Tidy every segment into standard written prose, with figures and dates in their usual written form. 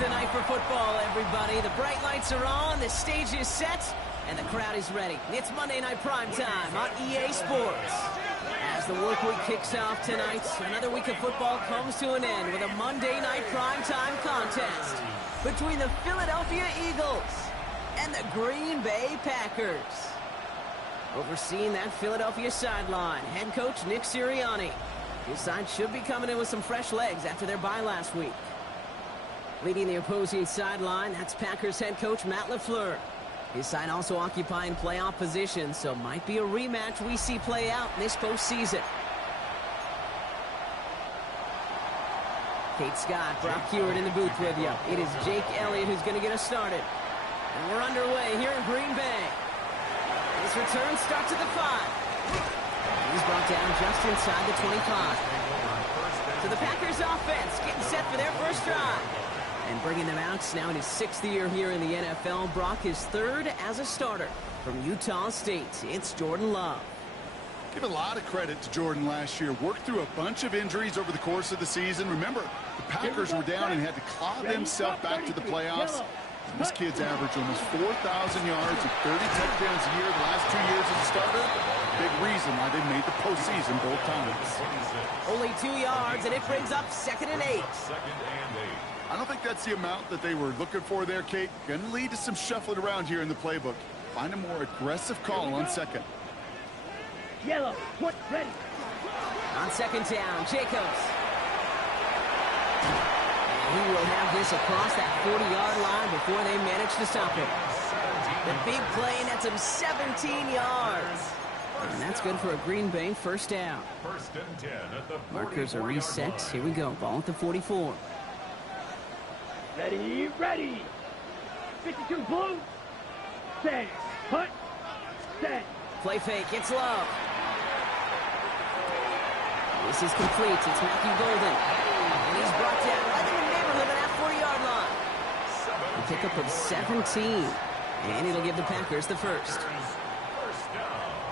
the night for football, everybody. The bright lights are on, the stage is set, and the crowd is ready. It's Monday Night Primetime on EA Sports. As the work week kicks off tonight, another week of football comes to an end with a Monday Night Primetime contest between the Philadelphia Eagles and the Green Bay Packers. Overseeing that Philadelphia sideline, head coach Nick Sirianni. His side should be coming in with some fresh legs after their bye last week. Leading the opposing sideline, that's Packers head coach Matt LaFleur. His side also occupying playoff position, so might be a rematch we see play out this postseason. Kate Scott, Brock Hewitt in the booth with you. It is Jake Elliott who's going to get us started. And we're underway here in Green Bay. His return starts at the 5. He's brought down just inside the 25. So the Packers offense getting set for their first drive. And bringing them out now in his 6th year here in the NFL. Brock is 3rd as a starter from Utah State. It's Jordan Love. Give a lot of credit to Jordan last year. Worked through a bunch of injuries over the course of the season. Remember, the Packers were down and had to claw themselves back to the playoffs. This kid's averaged almost 4,000 yards and 30 touchdowns a year the last 2 years as a starter. Big reason why they made the postseason both times. Only 2 yards, and it brings up 2nd and 8. I don't think that's the amount that they were looking for there, Kate. Going to lead to some shuffling around here in the playbook. Find a more aggressive call on 2nd. Yellow, what, ready? On 2nd down, Jacobs. He will have this across that 40-yard line before they manage to stop it. The big play nets him 17 yards. And that's good for a Green Bay first down. 1st and 10 at the 44. Markers are reset. Here we go. Ball at the 44. Ready, ready. 52 blue. Set, put, set. Play fake. It's Love. This is complete. It's Matthew Golden. And he's brought down right in the neighborhood of that 40-yard line. A pickup of 17. And it'll give the Packers the first.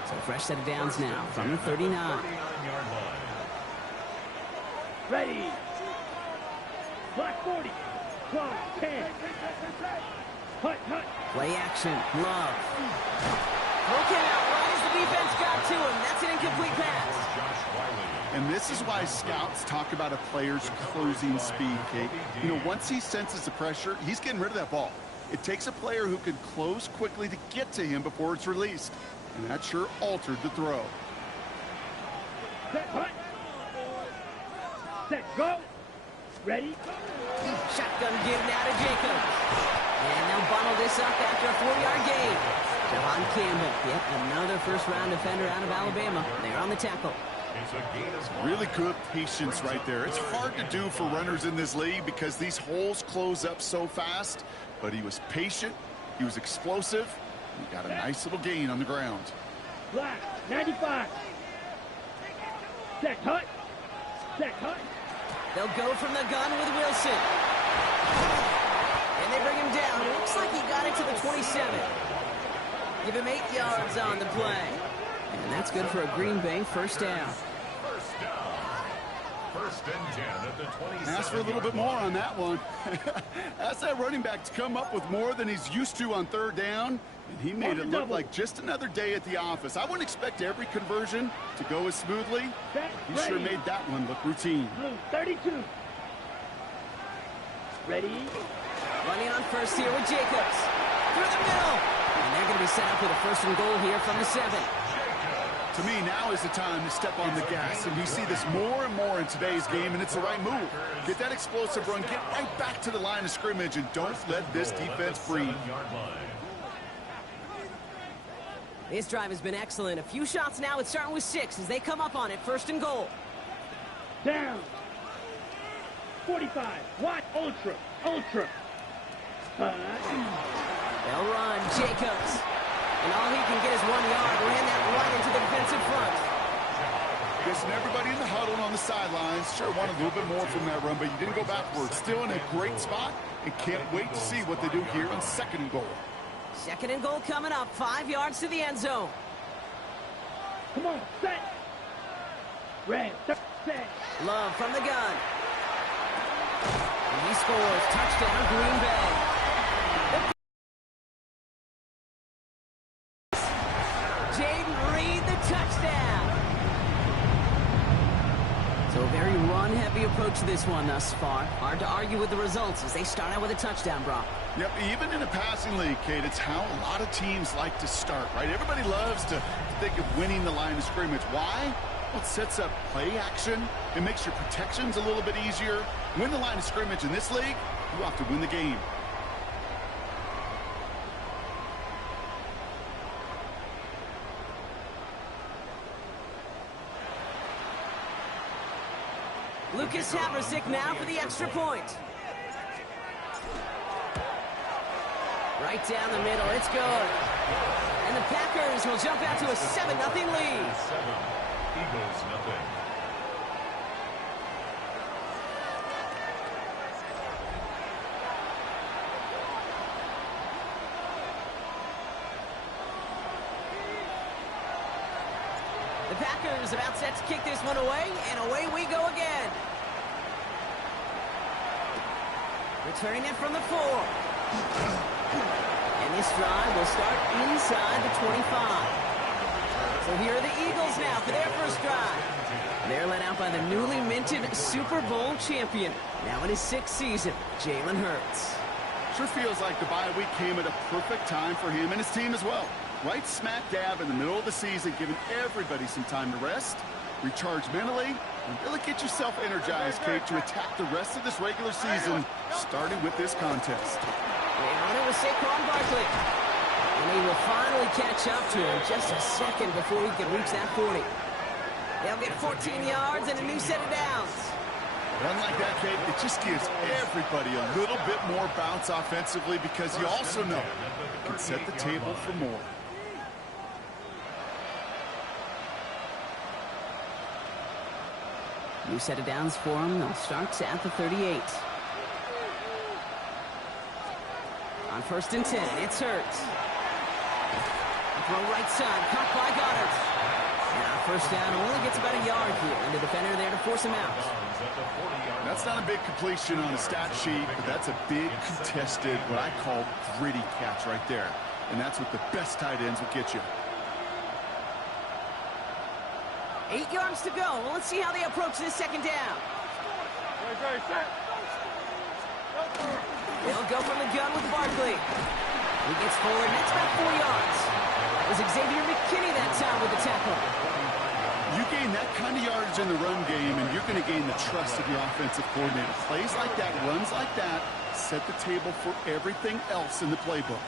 So fresh set of downs now from the 39. Ready. Black 40. 12, 10. Hut, hut. Play action. Love. Broken out right as the defense got to him. That's an incomplete pass. And this is why scouts talk about a player's closing speed, Kate. You know, once he senses the pressure, he's getting rid of that ball. It takes a player who can close quickly to get to him before it's released. And that sure altered the throw. Set, hut. Set, go. Ready. Shotgun give now to Jacobs. And they'll bottle this up after a 4-yard gain. Javon Campbell, yep, another first-round defender out of Alabama. They're on the tackle. Really good patience right there. It's hard to do for runners in this league because these holes close up so fast. But he was patient. He was explosive. He got a nice little gain on the ground. Black, 95. Set, hut. Set, hut. They'll go from the gun with Wilson. And they bring him down. It looks like he got it to the 27. Give him 8 yards on the play. And that's good for a Green Bay first down. 1st and 10 at the 27. Ask for a little bit more on that one. Ask that running back to come up with more than he's used to on 3rd down. And he made it look like just another day at the office. I wouldn't expect every conversion to go as smoothly. He sure made that one look routine. Blue, 32. Ready. Running on first here with Jacobs. Through the middle. And they're going to be set up with a 1st and goal here from the 7. To me, now is the time to step on the gas. And you see this more and more in today's game, and it's the right move. Get that explosive run. Get right back to the line of scrimmage, and don't let this defense breathe. This drive has been excellent. A few shots now. It's starting with 6 as they come up on it. 1st and goal. Down. 45. Watch. Ultra. Ultra. They'll run. Jacobs. And all he can get is 1 yard. Ran that right into the defensive front. Guessing everybody in the huddle and on the sidelines sure wanted a little bit more from that run, but you didn't go backwards. Still in a great spot, and can't wait to see what they do here on 2nd and goal. 2nd and goal coming up. 5 yards to the end zone. Come on, set. Red, set. Love from the gun. He scores. Touchdown, Green Bay. Jaden Reed, the touchdown. So a very run-heavy approach to this one thus far. Hard to argue with the results as they start out with a touchdown, Brock. Yep, even in a passing league, Kate, it's how a lot of teams like to start, right? Everybody loves to think of winning the line of scrimmage. Why? Well, it sets up play action. It makes your protections a little bit easier. Win the line of scrimmage in this league, you have to win the game. Lucas Haversick now for the extra point. Right down the middle, it's good. And the Packers will jump out to a 7-0 lead. 7, Eagles nothing. The Packers about set to kick this one away, and away we go again. Returning it from the 4. And this drive will start inside the 25. So here are the Eagles now for their first drive. They're led out by the newly minted Super Bowl champion, now in his 6th season, Jalen Hurts. Sure feels like the bye week came at a perfect time for him and his team as well. Right smack dab in the middle of the season, giving everybody some time to rest, recharge mentally, and really get yourself energized, Kate, to attack the rest of this regular season, starting with this contest. They on it with Saquon Barkley. And he will finally catch up to him just a second before he can reach that 40. They'll get 14 yards and a new set of downs. Run like that, Kate, it just gives everybody a little bit more bounce offensively because you also know it can set the table for more. New set of downs for him. They'll start at the 38. On 1st and 10, it's Hurts. Throw right side, caught by Goddard. Now first down, only gets about a yard here, and the defender there to force him out. That's not a big completion on a stat sheet, but that's a big contested, what I call gritty catch right there. And that's what the best tight ends will get you. 8 yards to go. Well, let's see how they approach this second down. They'll go from the gun with Barkley. He gets forward, and that's about 4 yards. It was Xavier McKinney that time with the tackle. You gain that kind of yardage in the run game, and you're going to gain the trust of your offensive coordinator. Plays like that, runs like that, set the table for everything else in the playbook.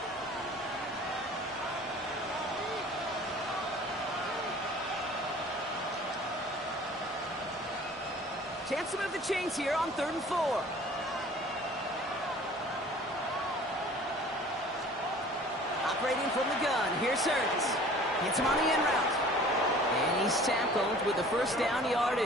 Chance to move the chains here on 3rd and 4. Operating from the gun, here's Hurts. Hits him on the in route. And he's tackled with the first down yardage.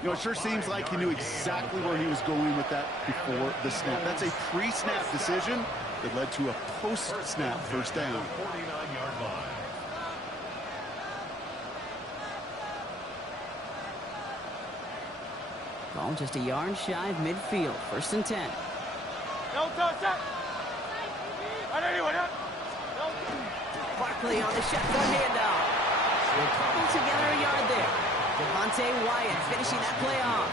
You know, it sure seems like he knew exactly where he was going with that before the snap. That's a pre-snap decision that led to a post-snap first down. 49-yard line. Ball just a yard shy of midfield. 1st and 10. Barkley on the shotgun handoff. They'll cobble together a yard there. Devontae Wyatt finishing that play off.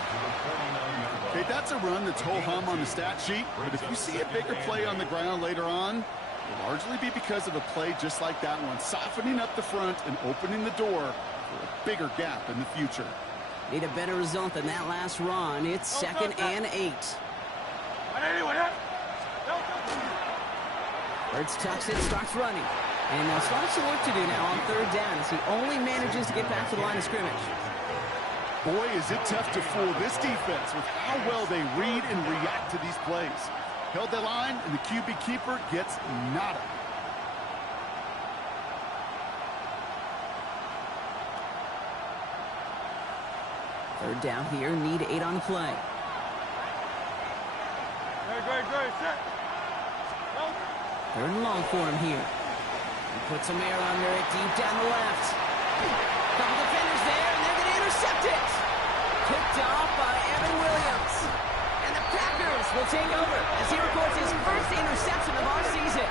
Okay, that's a run that's ho-hum on the stat sheet, but if you see a bigger play on the ground later on, it'll largely be because of a play just like that one, softening up the front and opening the door for a bigger gap in the future. Need a better result than that last run. It's 2nd and 8. Hurts tucks it, starts running. And they'll start some work to do now on 3rd down as he only manages to get back to the line of scrimmage. Boy, is it tough to fool this defense with how well they read and react to these plays. Held the line, and the QB keeper gets nada. Third down here, need 8 on the play. Third and long for him here. He puts some air under it, deep down the left. Couple defenders there, and they're going to intercept it. Picked picked off by Evan Williams. And the Packers will take over as he records his first interception of our season.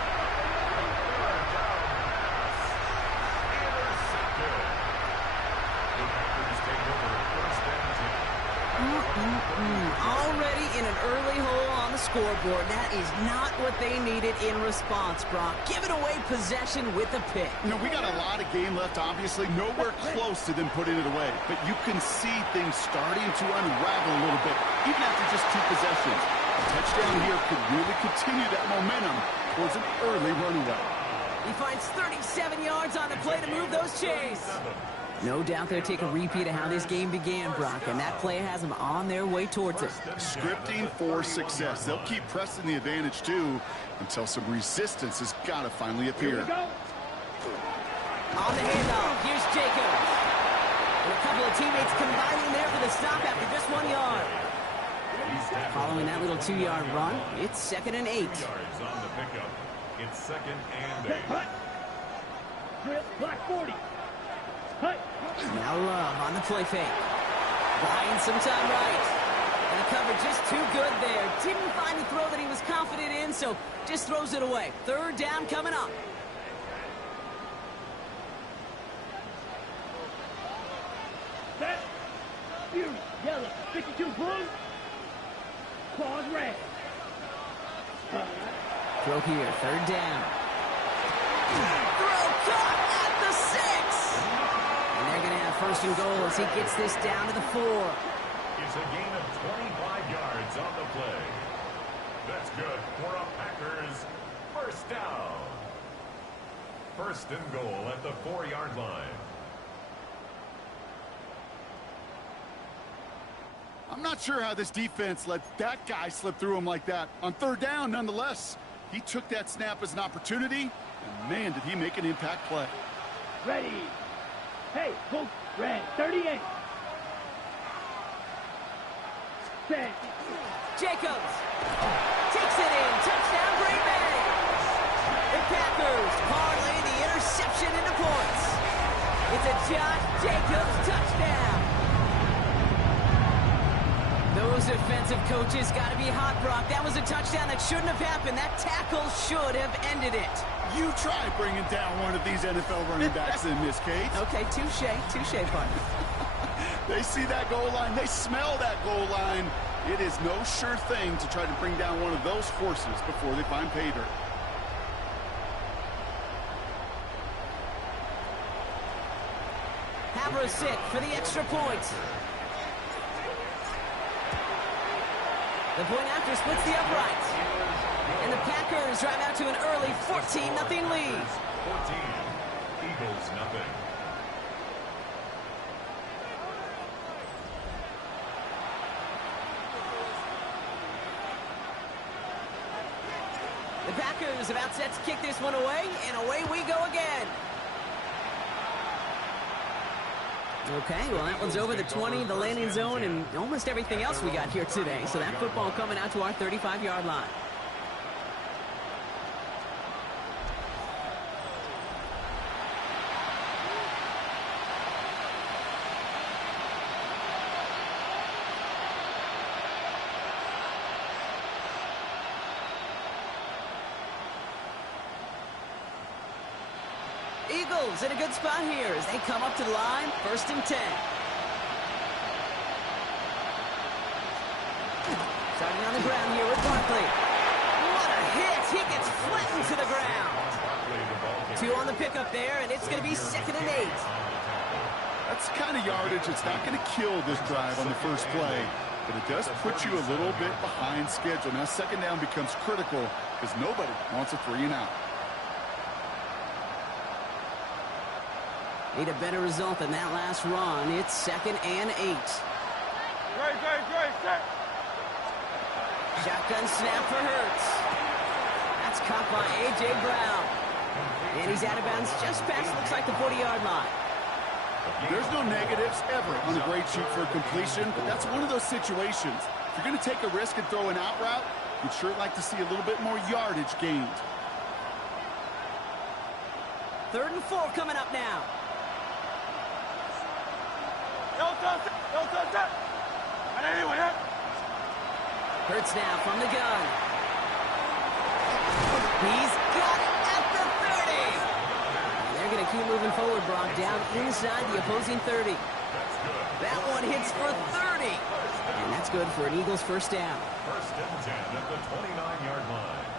Already in an early hole on the scoreboard. That is not what they needed in response, Brock. Giving away possession with a pick. You know, we got a lot of game left, obviously. Nowhere close to them putting it away. But you can see things starting to unravel a little bit, even after just 2 possessions. A touchdown here could really continue that momentum towards an early runaway. He finds 37 yards on the play to move those chains. No doubt they'll take a repeat of how this game began, Brock, and that play has them on their way towards it. Scripting for success. They'll keep pressing the advantage, too, until some resistance has got to finally appear. On the handoff, here's Jacobs. And a couple of teammates combining there for the stop after just 1 yard. Following that little 2-yard run, it's 2nd and 8. Yards on the pickup. It's 2nd and 8. Hut. Drip, block 40. Hut. Now Love on the play fake. Buying some time right. And the coverage just too good there. Didn't find the throw that he was confident in, so just throws it away. 3rd down coming up. Set. Fury, yellow. 52 blue. Claws red. Throw here, 3rd down. Throw caught at the 6. And they're going to have 1st and goal as he gets this down to the 4. It's a gain of 25 yards on the play. That's good for a Packers 1st down. 1st and goal at the 4-yard line. I'm not sure how this defense let that guy slip through him like that. On 3rd down, nonetheless, he took that snap as an opportunity, and man, did he make an impact play. Ready. Hey, go red. 38. Set. Jacobs takes it in. Touchdown, Green Bay. The Packers parlay the interception into points. It's a Josh Jacobs touchdown. Those defensive coaches got to be hot, Brock. That was a touchdown that shouldn't have happened. That tackle should have ended it. You try bringing down one of these NFL running backs in this case. Okay, touche, partner. They see that goal line. They smell that goal line. It is no sure thing to try to bring down one of those horses before they find pay dirt. Havre sick for the extra point. The point after splits the uprights. And the Packers drive out to an early 14-0 lead. 14. Eagles nothing. The Packers about set to kick this one away, and away we go again. Okay, well, that one's over the 20, the landing zone, and almost everything else we got here today. So that football coming out to our 35-yard line. Eagles in a good spot here as they come up to the line, 1st and 10. Starting on the ground here with Barkley. What a hit! He gets flattened to the ground. 2 on the pickup there, and it's going to be 2nd and 8. That's the kind of yardage that's not going to kill this drive on the first play, but it does put you a little bit behind schedule. Now 2nd down becomes critical because nobody wants a 3 and out. Need a better result than that last run. It's 2nd and 8. Shotgun snap for Hurts. That's caught by A.J. Brown. And he's out of bounds just past, looks like, the 40-yard line. There's no negatives ever on a great shoot for a completion, but that's one of those situations. If you're going to take a risk and throw an out route, you'd sure like to see a little bit more yardage gained. 3rd and 4 coming up now. Hurts now from the gun. He's got it at the 30. And they're going to keep moving forward, Brock, down inside the opposing 30. That one hits for 30. And that's good for an Eagles first down. First and 10 at the 29-yard line.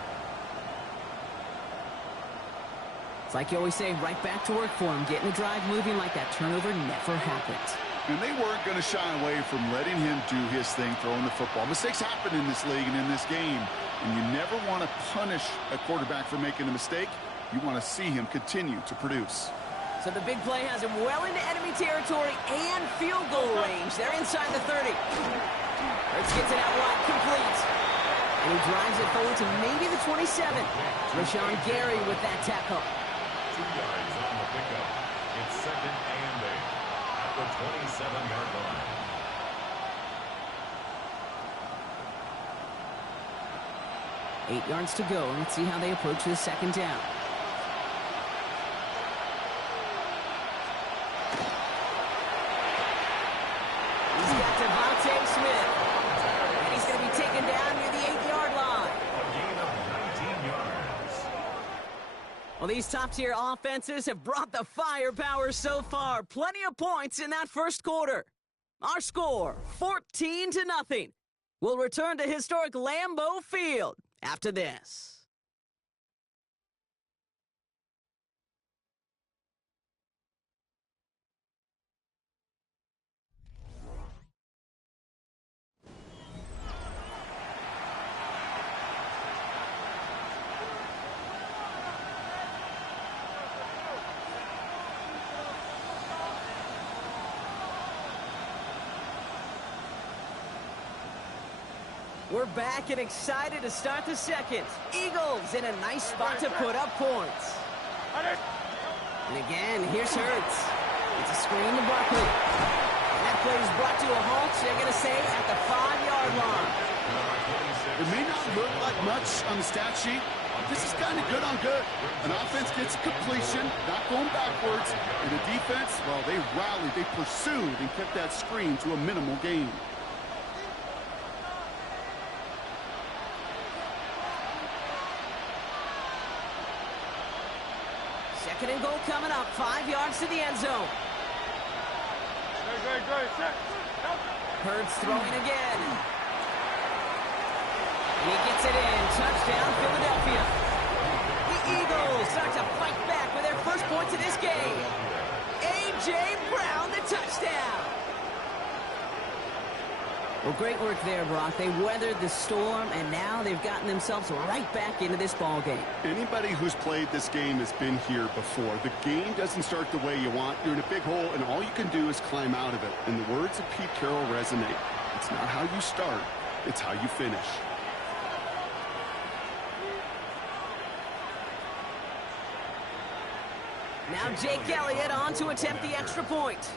It's like you always say, right back to work for him. Getting the drive moving like that turnover never happened. And they weren't going to shy away from letting him do his thing, throwing the football. Mistakes happen in this league and in this game. And you never want to punish a quarterback for making a mistake. You want to see him continue to produce. So the big play has him well into enemy territory and field goal range. They're inside the 30. Hurts gets it out wide, complete. And he drives it forward to maybe the 27. Rashawn Gary with that tackle. 2 yards on the pickup. It's second and 8 at the 27-yard line. Eight yards to go. Let's see how they approach this second down. He's got Devontae Smith. And he's going to be taken down near the 8-yard line. A gain of 19 yards. Well, these top-tier offenses have brought the firepower so far. Plenty of points in that first quarter. Our score, 14-0. We'll return to historic Lambeau Field after this. We're back and excited to start the second. Eagles in a nice spot to put up points. And again, here's Hurts. It's a screen to Buckley. And that play is brought to a halt, they're going to say, at the 5-yard line. It may not look like much on the stat sheet. This is kind of good on good. An offense gets completion, not going backwards. And the defense, well, they rallied, they pursued, and kept that screen to a minimal gain. Second and goal coming up, 5 yards to the end zone. Hurts throwing again. He gets it in. Touchdown, Philadelphia. The Eagles start to fight back with their first points of this game. A.J. Brown, the touchdown. Well, great work there, Brock. They weathered the storm, and now they've gotten themselves right back into this ball game. Anybody who's played this game has been here before. The game doesn't start the way you want. You're in a big hole, and all you can do is climb out of it. And the words of Pete Carroll resonate. It's not how you start, it's how you finish. Now Jake Elliott on to attempt the extra point.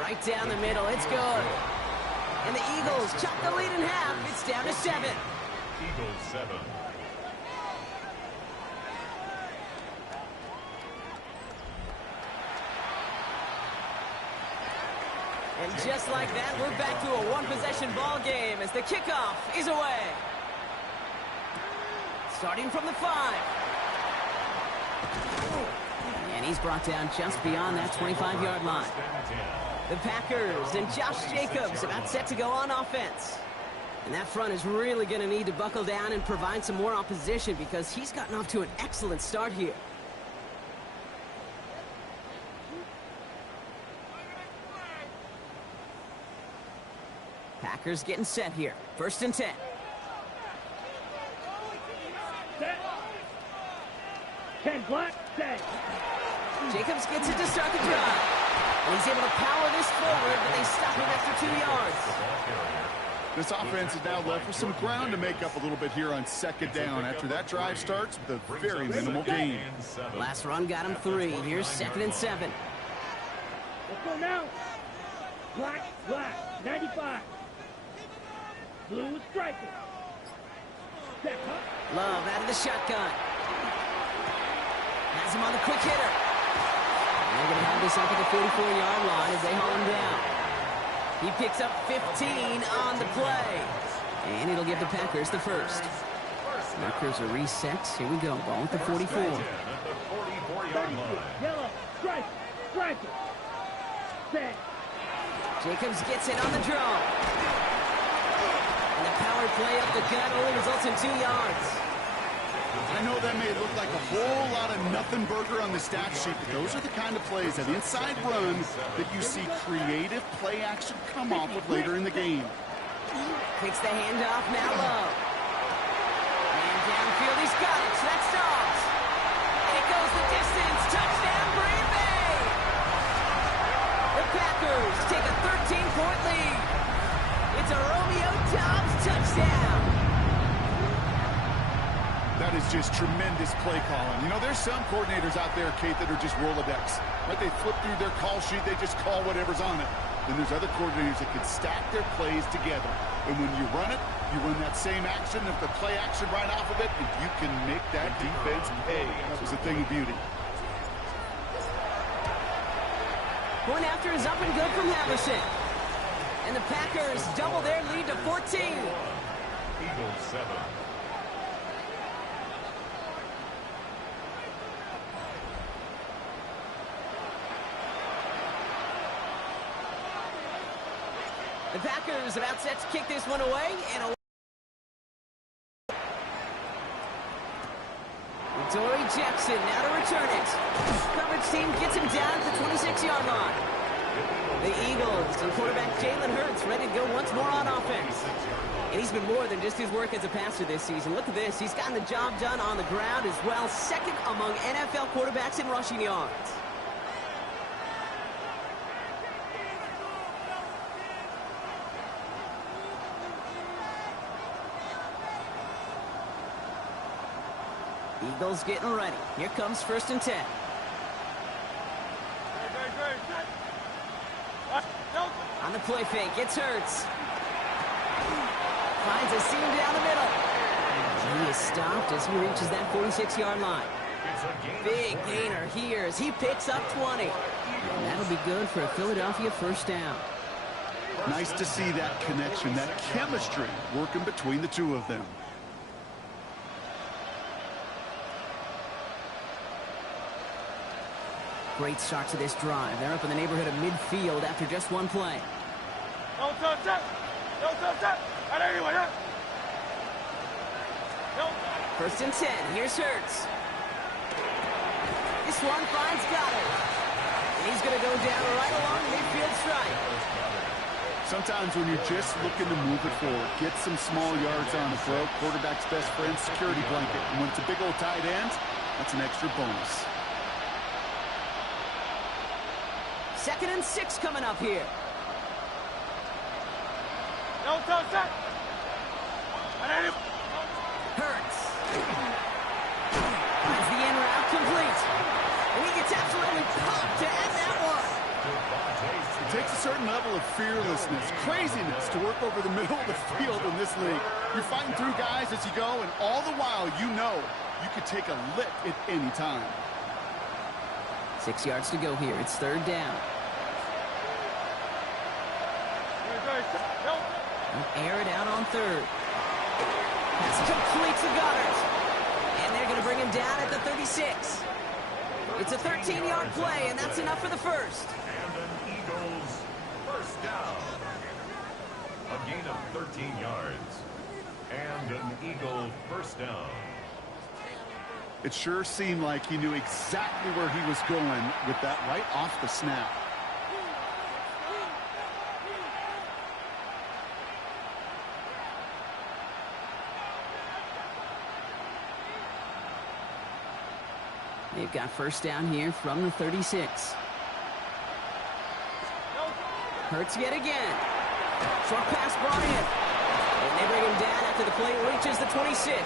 Right down the middle, it's good. And the Eagles chop the lead in half. It's down to 7. Eagles 7. And just like that, we're back to a one-possession ball game as the kickoff is away. Starting from the 5. And he's brought down just beyond that 25-yard line. The Packers and Josh Jacobs about set to go on offense. And that front is really going to need to buckle down and provide some more opposition because he's gotten off to an excellent start here. Packers getting set here. First and 10. Set. 10 black, set. Jacobs gets it to start the drive. And he's able to power this forward, but they stop him after 2 yards. This offense is now left with some ground to make up a little bit here on second down after that drive starts with a very minimal gain. Last run got him 3. Here's second and 7. Let's go now. Black, black, 95. Blue is striker. Set up. Love out of the shotgun. Has him on the quick hitter. And they're going to have this up at the 44-yard line as they haul him down. He picks up 15 on the play. And it'll give the Packers the first. Markers are reset. Here we go. Ball at the 44. Yellow. Strike. Strike it. Set. Jacobs gets it on the draw. And the power play up the gut only results in 2 yards. I know that may look like a whole lot of nothing burger on the stat sheet, but those are the kind of plays, that inside run, that you see creative play action come off with later in the game. Takes the handoff, now low. And downfield, he's got it. So that stops. And it goes the distance. Touchdown, Green Bay! The Packers take a 13-point lead. It's a Romeo Doubs touchdown. That is just tremendous play calling. You know, there's some coordinators out there, Kate, that are just Rolodex. Right? They flip through their call sheet, they just call whatever's on it. Then there's other coordinators that can stack their plays together. And when you run it, you run that same action, if the play action right off of it, and you can make that defense pay. That was a thing of beauty. Point after is up and good from Haverson. And the Packers double their lead to 14. Eagles 7. The Packers about set to kick this one away. And Dory Jackson now to return it. Coverage team gets him down at the 26-yard line. The Eagles and quarterback Jalen Hurts ready to go once more on offense. And he's been more than just his work as a passer this season. Look at this. He's gotten the job done on the ground as well. Second among NFL quarterbacks in rushing yards. Eagles getting ready. Here comes 1st and 10. On the play fake, it's Hurts. Finds a seam down the middle. He is stopped as he reaches that 46-yard line. Big gainer here as he picks up 20. And that'll be good for a Philadelphia first down. Nice to see that connection, that chemistry working between the two of them. Great start to this drive. They're up in the neighborhood of midfield after just one play. First and 10. Here's Hurts. This one finds Goddard. And he's going to go down right along the midfield stripe. Sometimes when you're just looking to move it forward, get some small yards on the throw, quarterback's best friend, security blanket. And when it's a big old tight end, that's an extra bonus. 2nd and 6 coming up here. Hurts. Finds the in route complete. And he gets absolutely pumped to end that one. It takes a certain level of fearlessness, craziness to work over the middle of the field in this league. You're fighting through guys as you go, and all the while you know you could take a lick at any time. 6 yards to go here. It's 3rd down. They'll air it out on 3rd. Pass completes to Goddard. And they're going to bring him down at the 36. It's a 13-yard play, and that's enough for the first. And an Eagles first down. A gain of 13 yards. And an Eagle first down. It sure seemed like he knew exactly where he was going with that right off the snap. They've got first down here from the 36. Hurts yet again. Short pass brought in. And they bring him down after the play reaches the 26.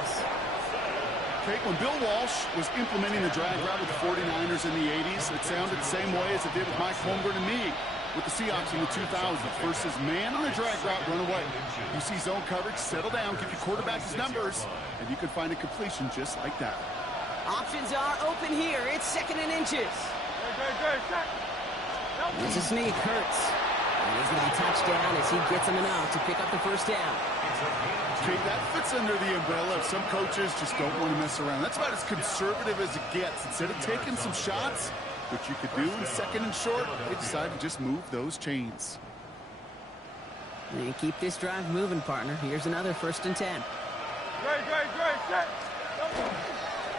Kate, when Bill Walsh was implementing the drag route with the 49ers in the 80s, it sounded the same way as it did with Mike Holmgren and me with the Seahawks in the 2000s. Versus man on the drag route, run away. You see zone coverage, settle down, give your quarterback his numbers, and you can find a completion just like that. Options are open here. It's 2nd and inches. It's a sneak, Hurts. And he's going to be touched down as he gets him enough to pick up the first down. Okay, that fits under the umbrella of some coaches just don't want to mess around. That's about as conservative as it gets. Instead of taking some shots, which you could do in second and short, they decide to just move those chains. And keep this drive moving, partner. Here's another 1st and 10.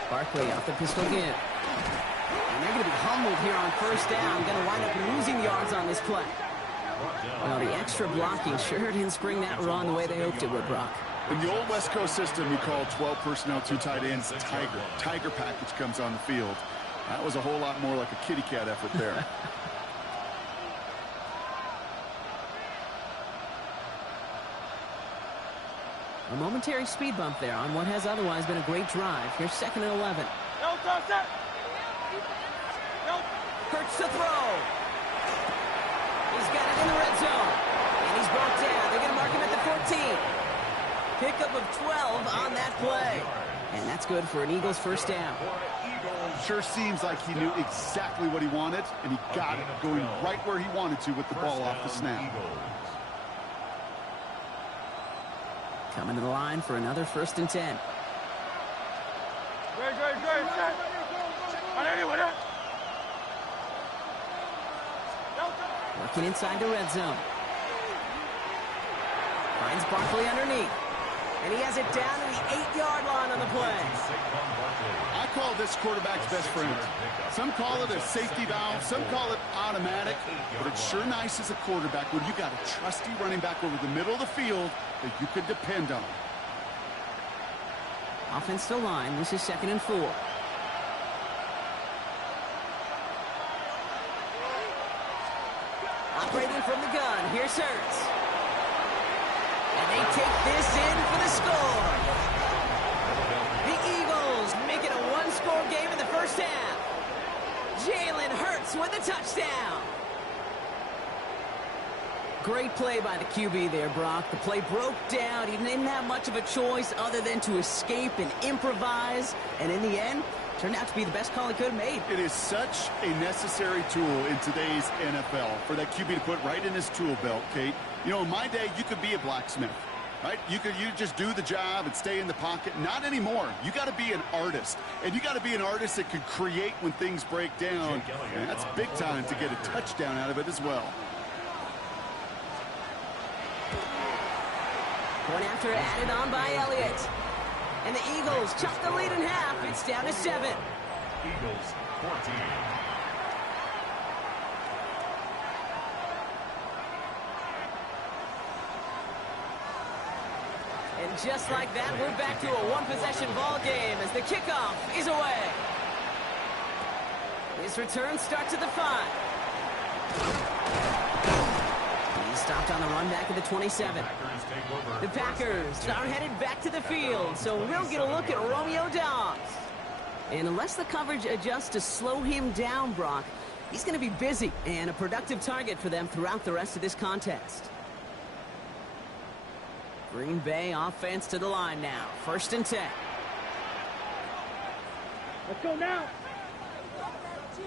Barkley off the pistol again. And they're going to be humbled here on 1st down. Going to wind up losing yards on this play. Well, the extra blocking sure didn't spring that run the way they hoped it would, Brock. In the old West Coast system, you call 12 personnel, 2 tight ends, Tiger. Tiger package comes on the field. That was a whole lot more like a kitty cat effort there. A momentary speed bump there on what has otherwise been a great drive. Here's 2nd and 11. Hurts to throw. He's got it in the red zone. And he's brought down. They're going to mark him at the 14. Pickup of 12 on that play. And that's good for an Eagles 1st down. Sure seems like he knew exactly what he wanted, and he got it going right where he wanted to with the ball off the snap. Coming to the line for another 1st and 10. Working inside the red zone. Finds Barkley underneath. And he has it down to the 8-yard line on the play. I call this quarterback's best friend. Some call it a safety valve, some call it automatic, but it's sure nice as a quarterback when you got a trusty running back over the middle of the field that you could depend on. Offensive line, this is 2nd and 4. Operating from the gun, here's Hurts. And they take this in for the score. The Eagles make it a 1-score game in the 1st half. Jalen Hurts with a touchdown. Great play by the QB there, Brock. The play broke down. He didn't have much of a choice other than to escape and improvise. And in the end, turned out to be the best call he could have made. It is such a necessary tool in today's NFL for that QB to put right in his tool belt, Kate. You know, in my day, you could be a blacksmith, right? You just do the job and stay in the pocket. Not anymore. You got to be an artist. And you got to be an artist that can create when things break down. And that's big time to get a touchdown out of it as well. Point after added on by Elliott. And the Eagles chop the lead in half. It's down to 7. Eagles 14. And just like that, we're back to a one-possession ball game as the kickoff is away. His return starts at the 5. He's stopped on the run back at the 27. The Packers are headed back to the field, so we'll get a look at Romeo Doubs. And unless the coverage adjusts to slow him down, Brock, he's going to be busy and a productive target for them throughout the rest of this contest. Green Bay offense to the line now. 1st and 10. Let's go now.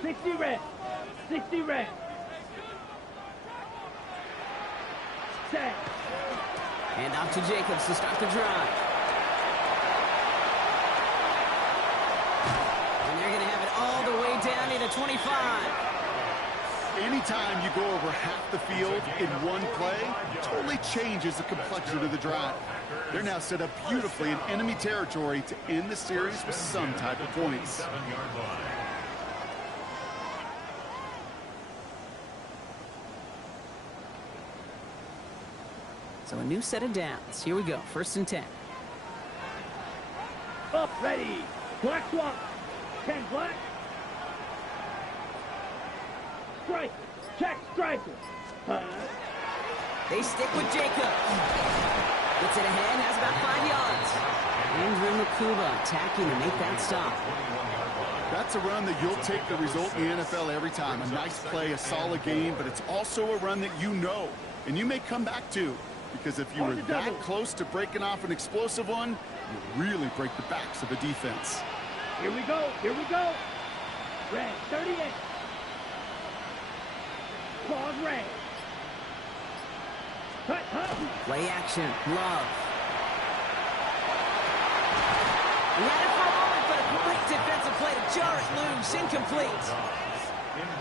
60 red. 60 red. Set. And off to Jacobs to start the drive. And they're going to have it all the way down to the 25. Anytime you go over half the field in one play, it totally changes the complexion of the drive. They're now set up beautifully in enemy territory to end the series with some type of points. So a new set of downs. Here we go. 1st and 10. Up, ready. Black swap. 10 black. Strike. Check striker. They stick with Jacobs. Gets it ahead, has about 5 yards. Andrew Makuba attacking to make that stop. That's a run that you'll take the result in the NFL every time. A nice play, a solid game, but it's also a run that you know, and you may come back to. Because if you were that close to breaking off an explosive one, you really break the backs of a defense. Here we go. Here we go. Red 38. Claws red. Cut, cut. Play action. Love. He had it for a moment, but a great defensive play to jar it loose. Incomplete.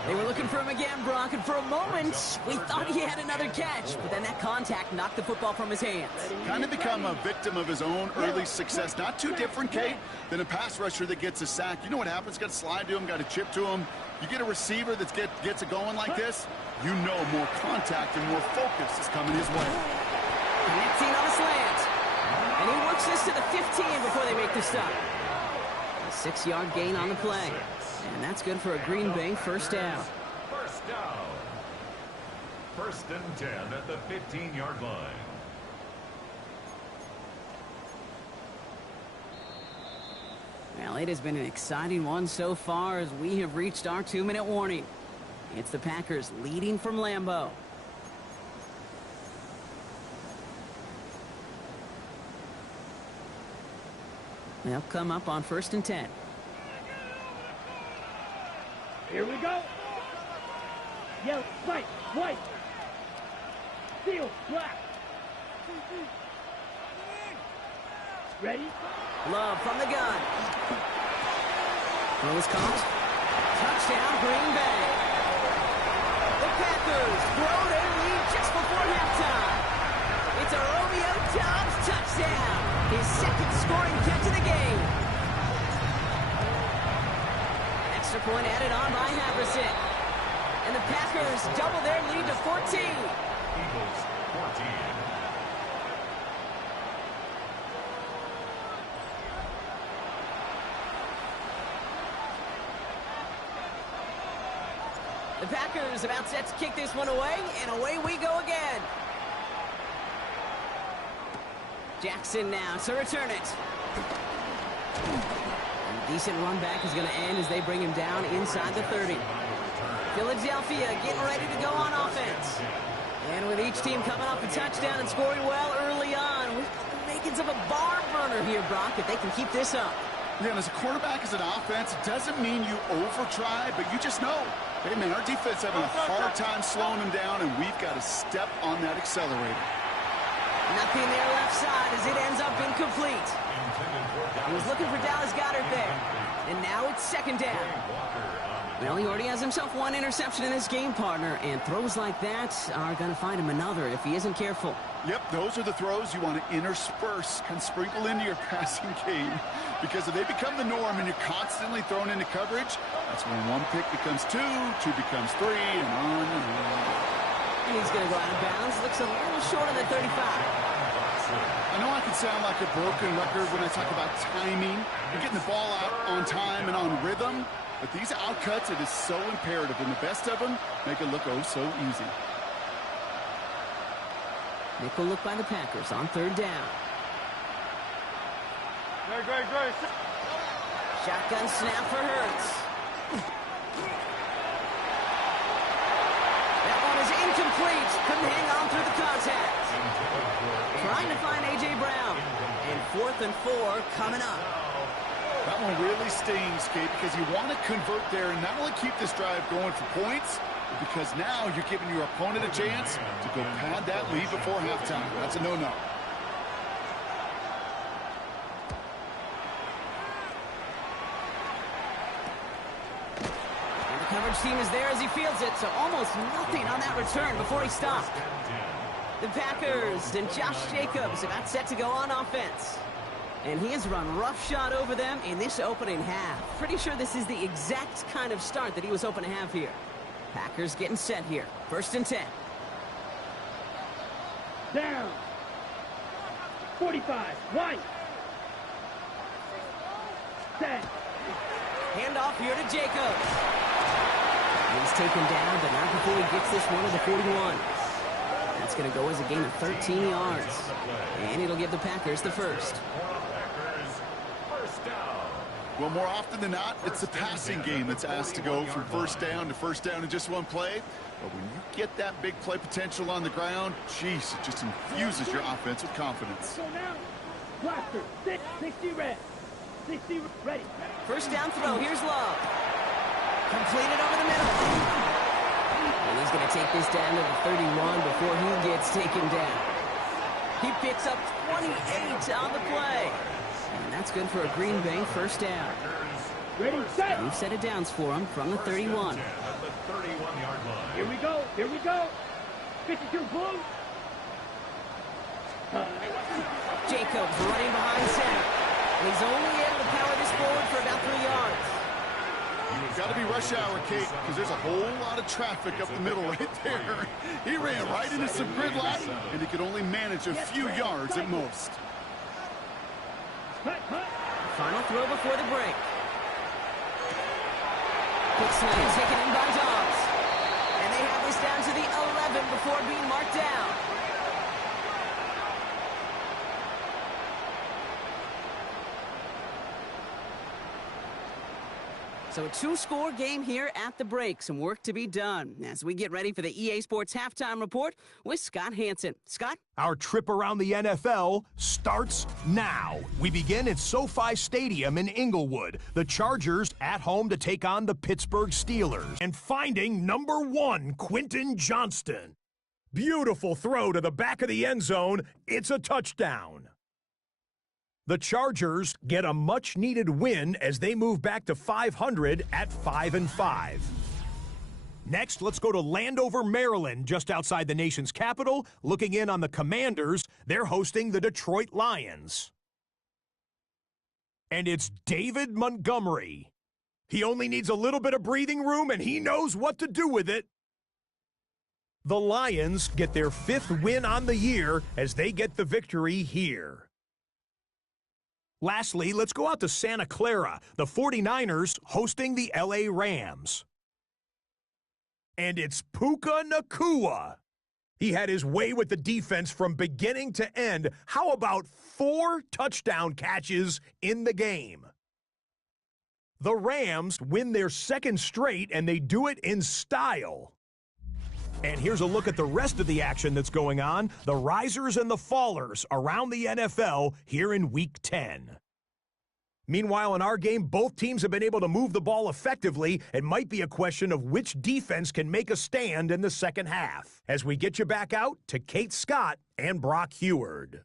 They were looking for him again, Brock, and for a moment, we thought he had another catch, but then that contact knocked the football from his hands. Kind of become a victim of his own early success. Not too different, Kate, than a pass rusher that gets a sack. You know what happens? Got to slide to him, got to chip to him. You get a receiver that gets it going like this, you know more contact and more focus is coming his way. Connecting on a slant. And he works this to the 15 before they make the stop. A 6-yard gain on the play. And that's good for a Green Bay first down. First down. 1st and 10 at the 15-yard line. Well, it has been an exciting one so far as we have reached our 2-minute warning. It's the Packers leading from Lambeau. They'll come up on 1st and 10. Here we go. Yellow, white, white. Steel, black. Ready? Love from the gun. Throws caught. Touchdown, Green Bay. The Packers grow their lead just before halftime. It's a Romeo Doubs touchdown. His 2nd scoring catch of the game. Extra point added on by Haverson. And the Packers double their lead to 14. Eagles 14. The Packers about set to kick this one away, and away we go again. Jackson now to return it. A decent run back is going to end as they bring him down inside the 30. Philadelphia getting ready to go on offense. And with each team coming off a touchdown and scoring well early on, we've got the makings of a barn burner here, Brock, if they can keep this up. Yeah, and as a quarterback, as an offense, it doesn't mean you over-try, but you just know, hey, man, our defense having a hard time slowing them down, and we've got to step on that accelerator. Nothing there left side as it ends up incomplete. He was looking for Dallas Goedert there. And now it's 2nd down. Well, he already has himself 1 interception in this game, partner, and throws like that are going to find him another if he isn't careful. Yep, those are the throws you want to intersperse and sprinkle into your passing game, because if they become the norm and you're constantly thrown into coverage, that's when 1 pick becomes 2, 2 becomes 3, and on and on. And he's going to go out of bounds. Looks a little short of the 35. I know I can sound like a broken record when I talk about timing and getting the ball out on time and on rhythm, but these outcuts, it is so imperative, and the best of them make it look oh so easy. Nickel look by the Packers on 3rd down. Great. Shotgun snap for Hurts. That one is incomplete. Couldn't hang on through the contact. Trying to find A.J. Brown. And 4th and 4 coming up. That one really stings, Kate, because you want to convert there and not only keep this drive going for points, but because now you're giving your opponent a chance to go pad that lead before halftime. That's a no-no. And the coverage team is there as he fields it, so almost nothing on that return before he stopped. The Packers and Josh Jacobs about set to go on offense. And he has run roughshod over them in this opening half. Pretty sure this is the exact kind of start that he was hoping to have here. Packers getting set here. 1st and 10. Down. 45. White. Set. Handoff here to Jacobs. He's taken down, but not before he gets this one to the 41. That's going to go as a gain of 13 yards. And it'll give the Packers the first. Well, more often than not, it's the passing game that's asked to go from 1st down to 1st down in just 1 play. But when you get that big play potential on the ground, geez, it just infuses your offense with confidence. So now, blaster, 60 red. 60 ready. 1st down throw. Here's Love. Completed over the middle. And he's going to take this down to the 31 before he gets taken down. He picks up 28 on the play. And that's good for a Green Bay first down. Ready, set. New set of downs for him from the 31. At the 31-yard line. Here we go. Here we go. 52 blue. Jacobs running behind center. And he's only able to power this forward for about 3 yards. Got to be rush hour, Kate, because there's a whole lot of traffic up the middle right there. He ran right into some gridlock, and he could only manage a few yards at most. Final throw before the break. Quick slant taken in by Dobbs. And they have this down to the 11 before being marked down. So a two-score game here at the break. Some work to be done as we get ready for the EA Sports Halftime Report with Scott Hansen. Scott? Our trip around the NFL starts now. We begin at SoFi Stadium in Inglewood. The Chargers at home to take on the Pittsburgh Steelers. And finding number 1, Quentin Johnston. Beautiful throw to the back of the end zone. It's a touchdown. The Chargers get a much-needed win as they move back to 500 at 5-5. Next, let's go to Landover, Maryland, just outside the nation's capital. Looking in on the Commanders, they're hosting the Detroit Lions. And it's David Montgomery. He only needs a little bit of breathing room, and he knows what to do with it. The Lions get their 5th win on the year as they get the victory here. Lastly, let's go out to Santa Clara, the 49ers hosting the LA Rams. And it's Puka Nacua. He had his way with the defense from beginning to end. How about 4 touchdown catches in the game? The Rams win their 2nd straight, and they do it in style. And here's a look at the rest of the action that's going on, the risers and the fallers around the NFL here in Week 10. Meanwhile, in our game, both teams have been able to move the ball effectively. It might be a question of which defense can make a stand in the second half. As we get you back out to Kate Scott and Brock Heward.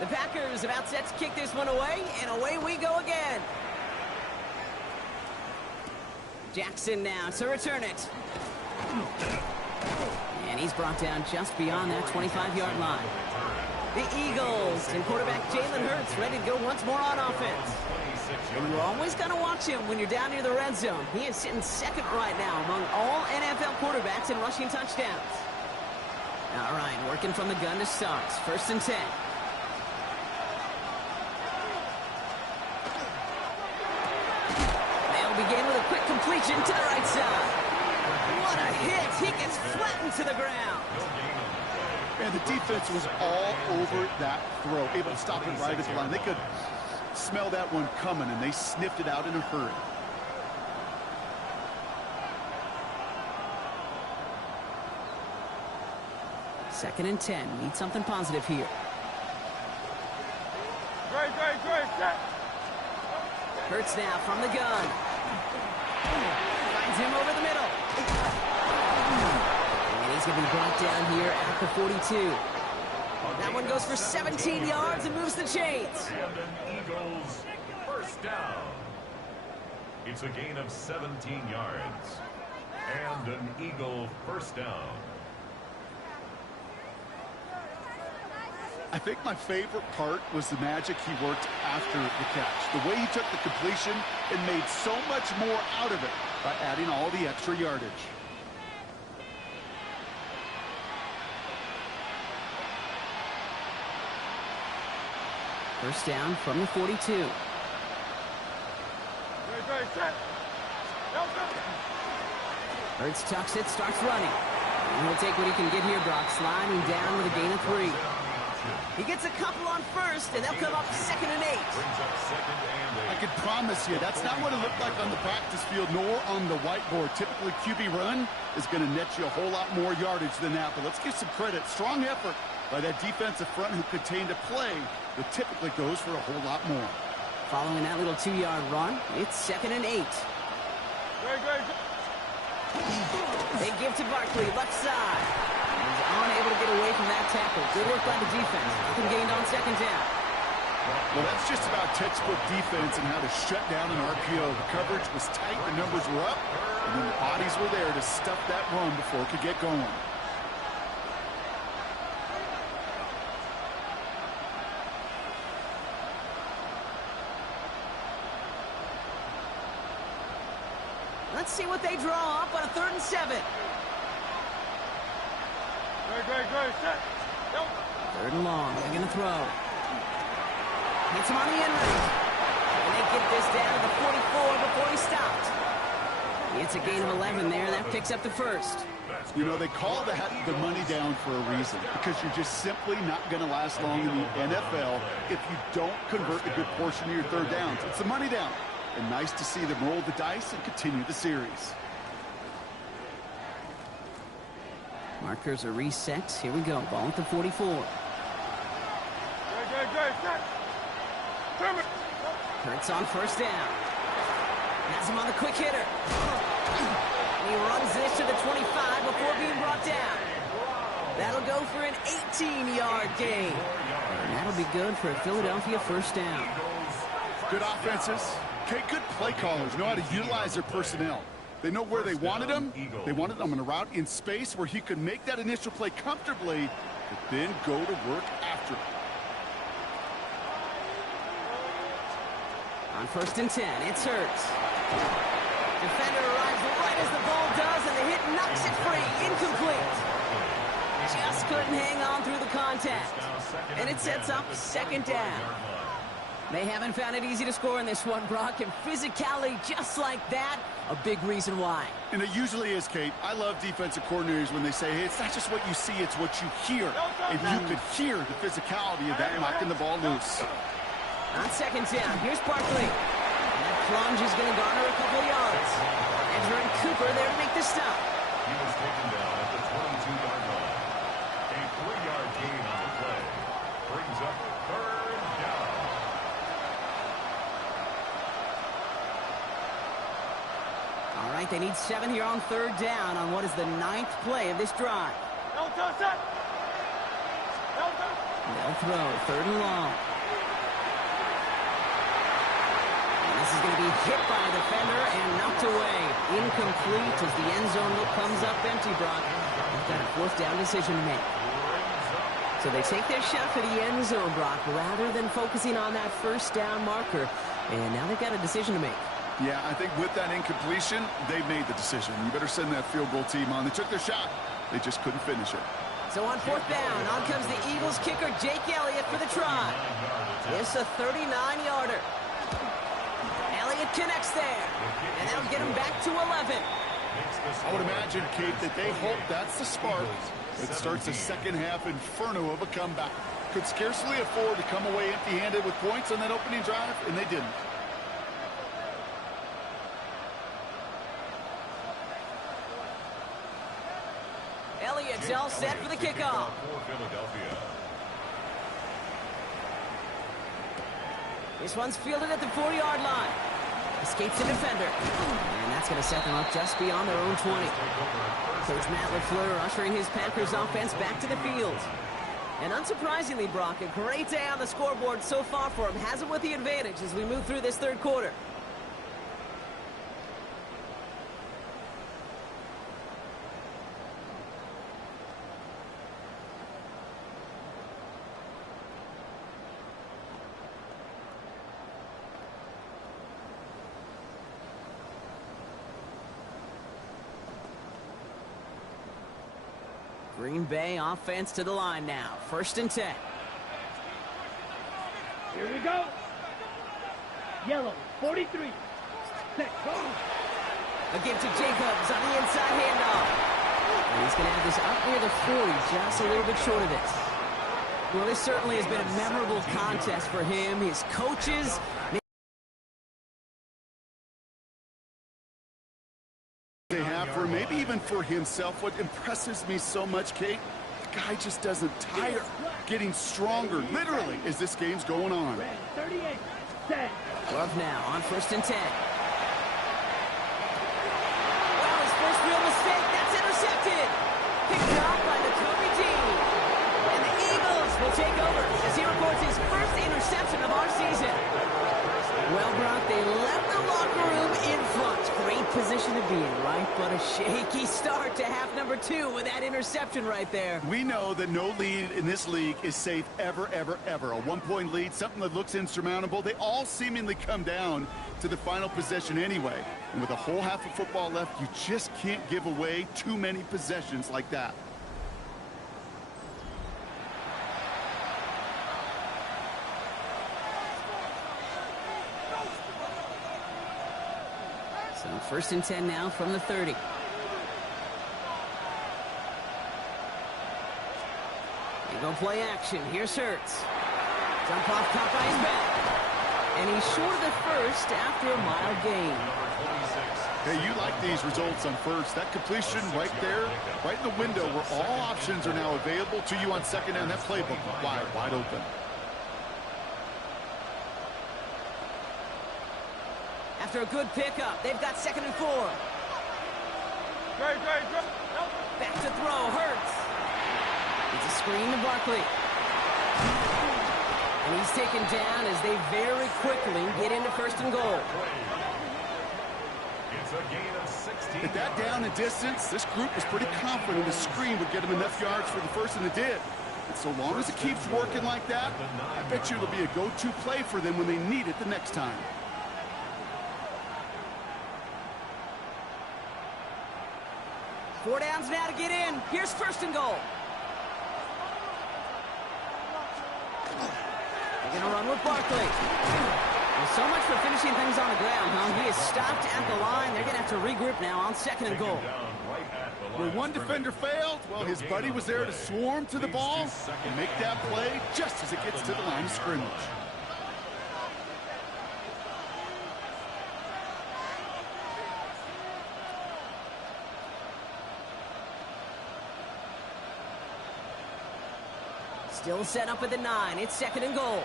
The Packers about set to kick this one away, and away we go again. Jackson now to return it. And he's brought down just beyond that 25-yard line. The Eagles and quarterback Jalen Hurts ready to go once more on offense. And you're always going to watch him when you're down near the red zone. He is sitting 2nd right now among all NFL quarterbacks in rushing touchdowns. All right, working from the gun to start. 1st and 10. Begin with a quick completion to the right side. What a hit. He gets flattened to the ground. And the defense was all over that throw, able to stop it right at the line. They could smell that one coming, and they sniffed it out in a hurry. Second and 10. Need something positive here. Great. Hurts now from the gun. Finds him over the middle. And he's going to be brought down here at the 42. That one goes for 17 yards and moves the chains. And an Eagles first down. It's a gain of 17 yards. And an Eagle first down. I think my favorite part was the magic he worked after the catch. The way he took the completion and made so much more out of it by adding all the extra yardage. First down from the 42. Hurts tucks it, starts running. And he'll take what he can get here, Brock. Sliding down with a gain of 3. He gets a couple on first, and they'll come up 2nd and 8. I can promise you, that's not what it looked like on the practice field, nor on the whiteboard. Typically, QB run is going to net you a whole lot more yardage than that. But let's give some credit. Strong effort by that defensive front who contained a play that typically goes for a whole lot more. Following that little 2-yard run, it's 2nd and 8. They give to Barkley, left side. He's unable to get away from that tackle. Good work by the defense. Nothing gained on 2nd down. Well, that's just about textbook defense and how to shut down an RPO. The coverage was tight, the numbers were up, and then the bodies were there to stuff that run before it could get going. Let's see what they draw up on a 3rd and 7. 3rd and long. They're going to throw. Hits him on the end range. And they get this down to the 44 before he stopped. It's a gain of 11 there. That picks up the first. You know, they call that the money down for a reason, because you're just simply not going to last long in the NFL if you don't convert a good portion of your 3rd downs. It's the money down. And nice to see them roll the dice and continue the series. Markers are reset. Here we go. Ball at the 44. Hurts on first down. Has him on the quick hitter. He runs this to the 25 before being brought down. That'll go for an 18-yard gain. And that'll be good for a Philadelphia first down. Good offenses. Okay, good play callers know how to utilize their personnel. They know where they wanted him. They wanted him on a route in space where he could make that initial play comfortably, but then go to work after it. On 1st and 10, it's Hurts. Defender arrives right as the ball does, and the hit knocks it free. Incomplete. Just couldn't hang on through the contact. And it sets up 2nd down. They haven't found it easy to score in this one, Brock, and physicality just like that, a big reason why. And it usually is, Kate. I love defensive coordinators when they say, hey, it's not just what you see, it's what you hear. And you could hear the physicality of that knocking the ball loose. On 2nd down, here's Barkley. And that plunge is going to garner a couple yards. Edger and Cooper there to make the stop. He was taken down at the 22-yard line. A 3-yard gain on the play. Brings up 3rd down. All right, they need 7 here on 3rd down on what is the 9th play of this drive. They'll throw 3rd and long. This is going to be hit by a defender and knocked away. Incomplete as the end zone look comes up empty, Brock. They've got a 4th down decision to make. So they take their shot for the end zone, Brock, rather than focusing on that 1st down marker. And now they've got a decision to make. Yeah, I think with that incompletion, they made the decision. You better send that field goal team on. They took their shot. They just couldn't finish it. So on 4th down, on comes the Eagles kicker, Jake Elliott, for the try. It's a 39-yarder. Elliott connects there, and that'll get him back to 11. I would imagine, Kate, that they hope that's the spark that starts a second-half inferno of a comeback. Could scarcely afford to come away empty-handed with points on that opening drive, and they didn't. Elliott's all set for the kickoff. This one's fielded at the 4-yard line. Escapes the defender. And that's going to set them up just beyond their own 20. Coach Matt LaFleur ushering his Packers offense back to the field. And unsurprisingly, Brock, a great day on the scoreboard so far for him. Has him with the advantage as we move through this 3rd quarter. Green Bay offense to the line now. 1st and 10. Here we go. Yellow, 43. Set, go. A give to Jacobs on the inside handoff. And he's going to have this up near the 40, just a little bit short of this. Well, this certainly has been a memorable contest for him, his coaches. They have for maybe even for himself. What impresses me so much, Kate, the guy just doesn't tire. Getting stronger, literally, as this game's going on. 38. Set. Love now on 1st and 10. Well, his first real mistake. That's intercepted. Picked off by the Kobe team. And the Eagles will take over as he records his first interception of our season. Well, Brock, they left the locker room in front. Great position to be in, right? But a shaky start to half number 2 with that interception right there. We know that no lead in this league is safe ever, ever, ever. A 1-point lead, something that looks insurmountable. They all seemingly come down to the final possession anyway. And with a whole half of football left, you just can't give away too many possessions like that. So 1st and 10 now from the 30. They go play action. Here's Hurts. Jump off top by his back. And he's short of the first after a mild gain. Hey, you like these results on first. That completion right there, right in the window where all options are now available to you on 2nd down. That playbook wide open. After a good pickup, they've got 2nd and 4. Back to throw, Hurts. It's a screen to Barkley. And he's taken down as they very quickly get into 1st and goal. It's a gain of 16. At that down and distance, this group was pretty confident the screen would get them enough yards for the first, and it did. And so long as it keeps working like that, I bet you it'll be a go-to play for them when they need it the next time. Four downs now to get in. Here's 1st and goal. They're going to run with Barkley. Well, so much for finishing things on the ground, huh? He is stopped at the line. They're going to have to regroup now on 2nd and goal. Where one defender failed, well, his buddy was there to swarm to the ball and make that play just as it gets to the line of scrimmage. Still set up at the 9. It's 2nd and goal.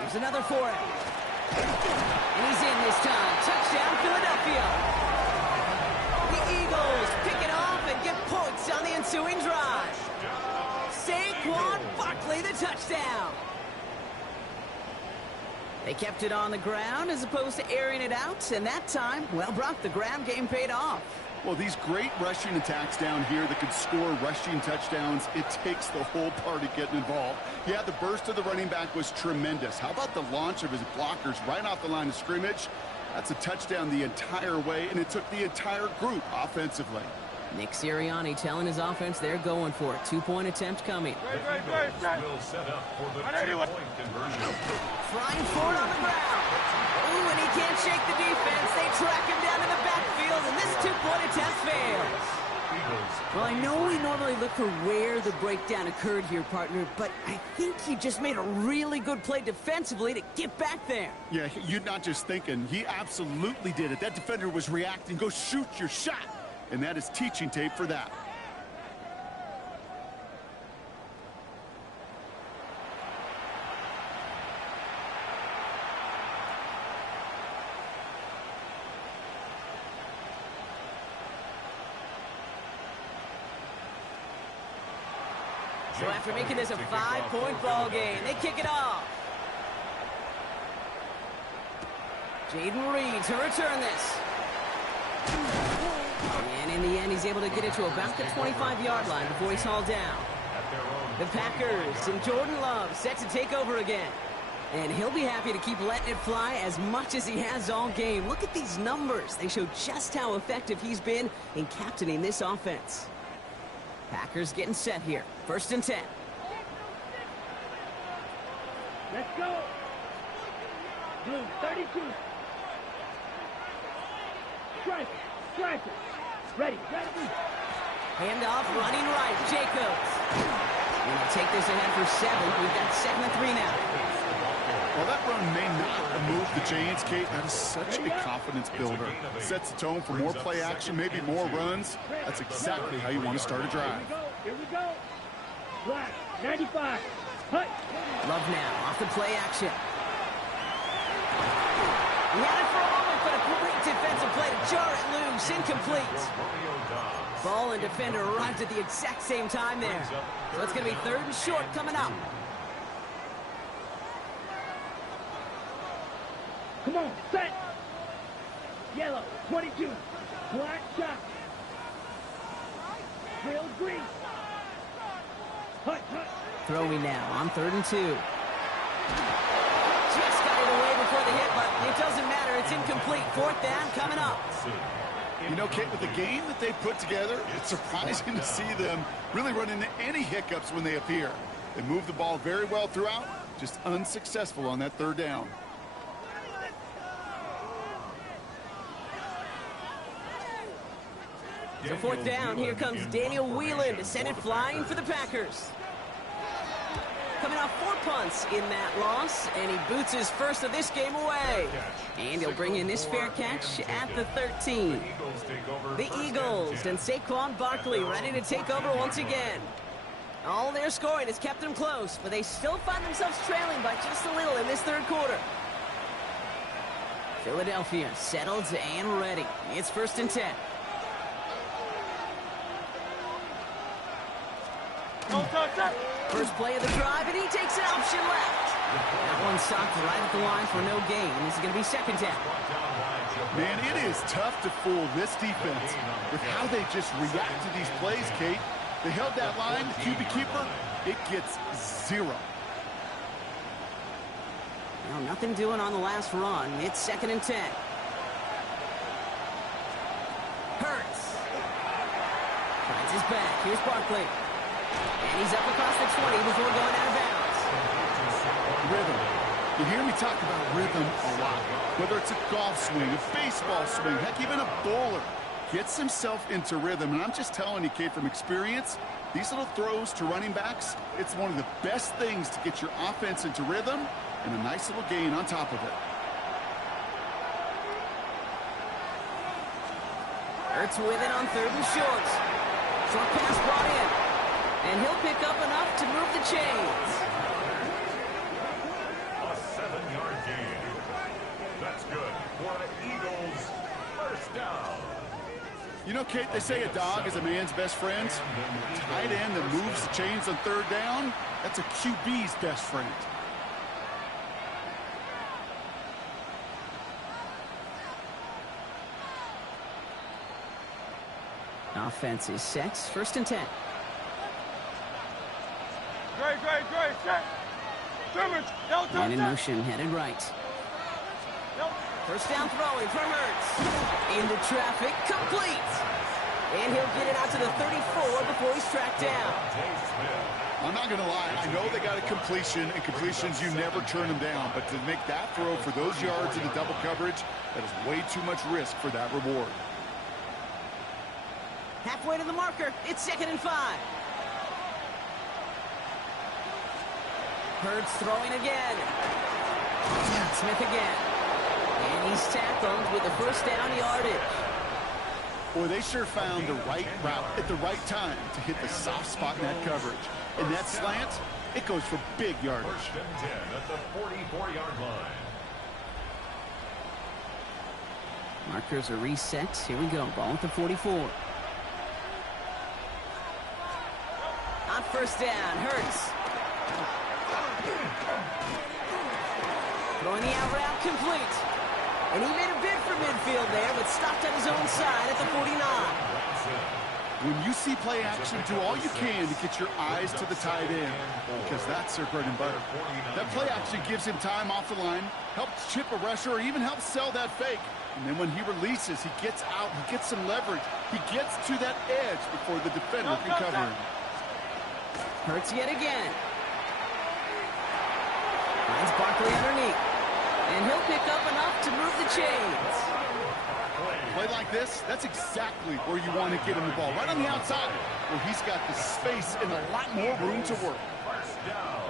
Here's another for him. And he's in this time. Touchdown, Philadelphia. The Eagles pick it off and get points on the ensuing drive. Saquon Barkley, the touchdown. They kept it on the ground as opposed to airing it out, and that time, well, Brock, the ground game paid off. Well, these great rushing attacks down here that could score rushing touchdowns, it takes the whole party getting involved. Yeah, the burst of the running back was tremendous. How about the launch of his blockers right off the line of scrimmage? That's a touchdown the entire way, and it took the entire group offensively. Nick Sirianni telling his offense they're going for it. 2-point attempt coming. Will set up for the 2-point conversion. Flying forward on the ground. Ooh, and he can't shake the defense. They track him down in the backfield, and this 2-point attempt fails. Well, I know we normally look for where the breakdown occurred here, partner, but I think he just made a really good play defensively to get back there. Yeah, you're not just thinking. He absolutely did it. That defender was reacting. Go shoot your shot. And that is teaching tape for that. So after making this a 5-point ball game, they kick it off. Jaden Reed to return this. And in the end, he's able to get it to about the 25-yard line before he's hauled down. The Packers and Jordan Love set to take over again. And he'll be happy to keep letting it fly as much as he has all game. Look at these numbers. They show just how effective he's been in captaining this offense. Packers getting set here. 1st and 10. Let's go. Blue, 32. Striker. Ready. Handoff, running right. Jacobs. Gonna take this ahead for 7. We've got 2nd and 3 now. Well, that run may not move the chains, Kate. That is such a confidence builder. Sets the tone for more play action, maybe more runs. That's exactly how you want to start a drive. Here we go. Black, 95. Hut. Love now, off the play action. He had it for a moment, but a great defensive play to jar it loose. Incomplete. Ball and defender arrived at the exact same time there. So it's going to be 3rd and short coming up. Come on, set. Yellow, 22. Black shot. Trail green. Hut. Throwing now on 3rd and 2. Just got it away before the hit, but it doesn't matter. It's incomplete. 4th down coming up. You know, Kate, with the game that they put together, it's surprising to see them really run into any hiccups when they appear. They move the ball very well throughout, just unsuccessful on that 3rd down. So 4th down, here comes Daniel Whelan to send it flying for the Packers. Coming off 4 punts in that loss, and he boots his first of this game away. And he'll bring in this fair catch at the 13. The Eagles and Saquon Barkley ready to take over once again. All their scoring has kept them close, but they still find themselves trailing by just a little in this 3rd quarter. Philadelphia settled and ready. It's 1st and 10. First play of the drive, and he takes an option left. That one stopped right at the line for no gain. This is going to be 2nd down. Man, it is tough to fool this defense with how they just react to these plays, Kate. They held that line, the QB keeper, it gets 0. Well, nothing doing on the last run. It's 2nd and 10. Hurts. Finds his back. Here's Barkley. And he's up across the 20 before going out of bounds. Rhythm. You hear me talk about rhythm a lot. Whether it's a golf swing, a baseball swing, heck, even a bowler gets himself into rhythm. And I'm just telling you, Kate, from experience, these little throws to running backs, it's one of the best things to get your offense into rhythm and a nice little gain on top of it. Hurts with it on 3rd and short. Short pass brought in. And he'll pick up enough to move the chains. A 7-yard gain. That's good for the Eagles. 1st down. You know, Kate, they say a dog is a man's best friend. A tight end that moves the chains on 3rd down, that's a QB's best friend. Offense is set. 1st and 10. And in motion, headed right. 1st down throwing for Hurts. Into traffic, complete. And he'll get it out to the 34 before he's tracked down. I'm not going to lie. I know they got a completion, and completions, you never turn them down. But to make that throw for those yards in the double coverage, that is way too much risk for that reward. Halfway to the marker. It's 2nd and 5. Hurts throwing again. Smith again. And he's tackled with the 1st down yardage. Boy, they sure found the right route at the right time to hit the soft spot in that coverage. And that slant, it goes for big yardage. 1st and 10 at the 44-yard line. Markers are reset. Here we go. Ball at the 44. On 1st down, Hurts. Throwing the out route complete. And he made a bid for midfield there, but stopped at his own side at the 49. When you see play action, do all you can to get your eyes to the tight end, because that's their bread and butter. That play action gives him time off the line, helps chip a rusher, or even helps sell that fake. And then when he releases, he gets out, he gets some leverage. He gets to that edge before the defender can cover him. Hurts yet again. Finds Barkley underneath. And he'll pick up enough to move the chains. Play like this, that's exactly where you want to get him the ball. Right on the outside, where he's got the space and a lot more room to work. First down.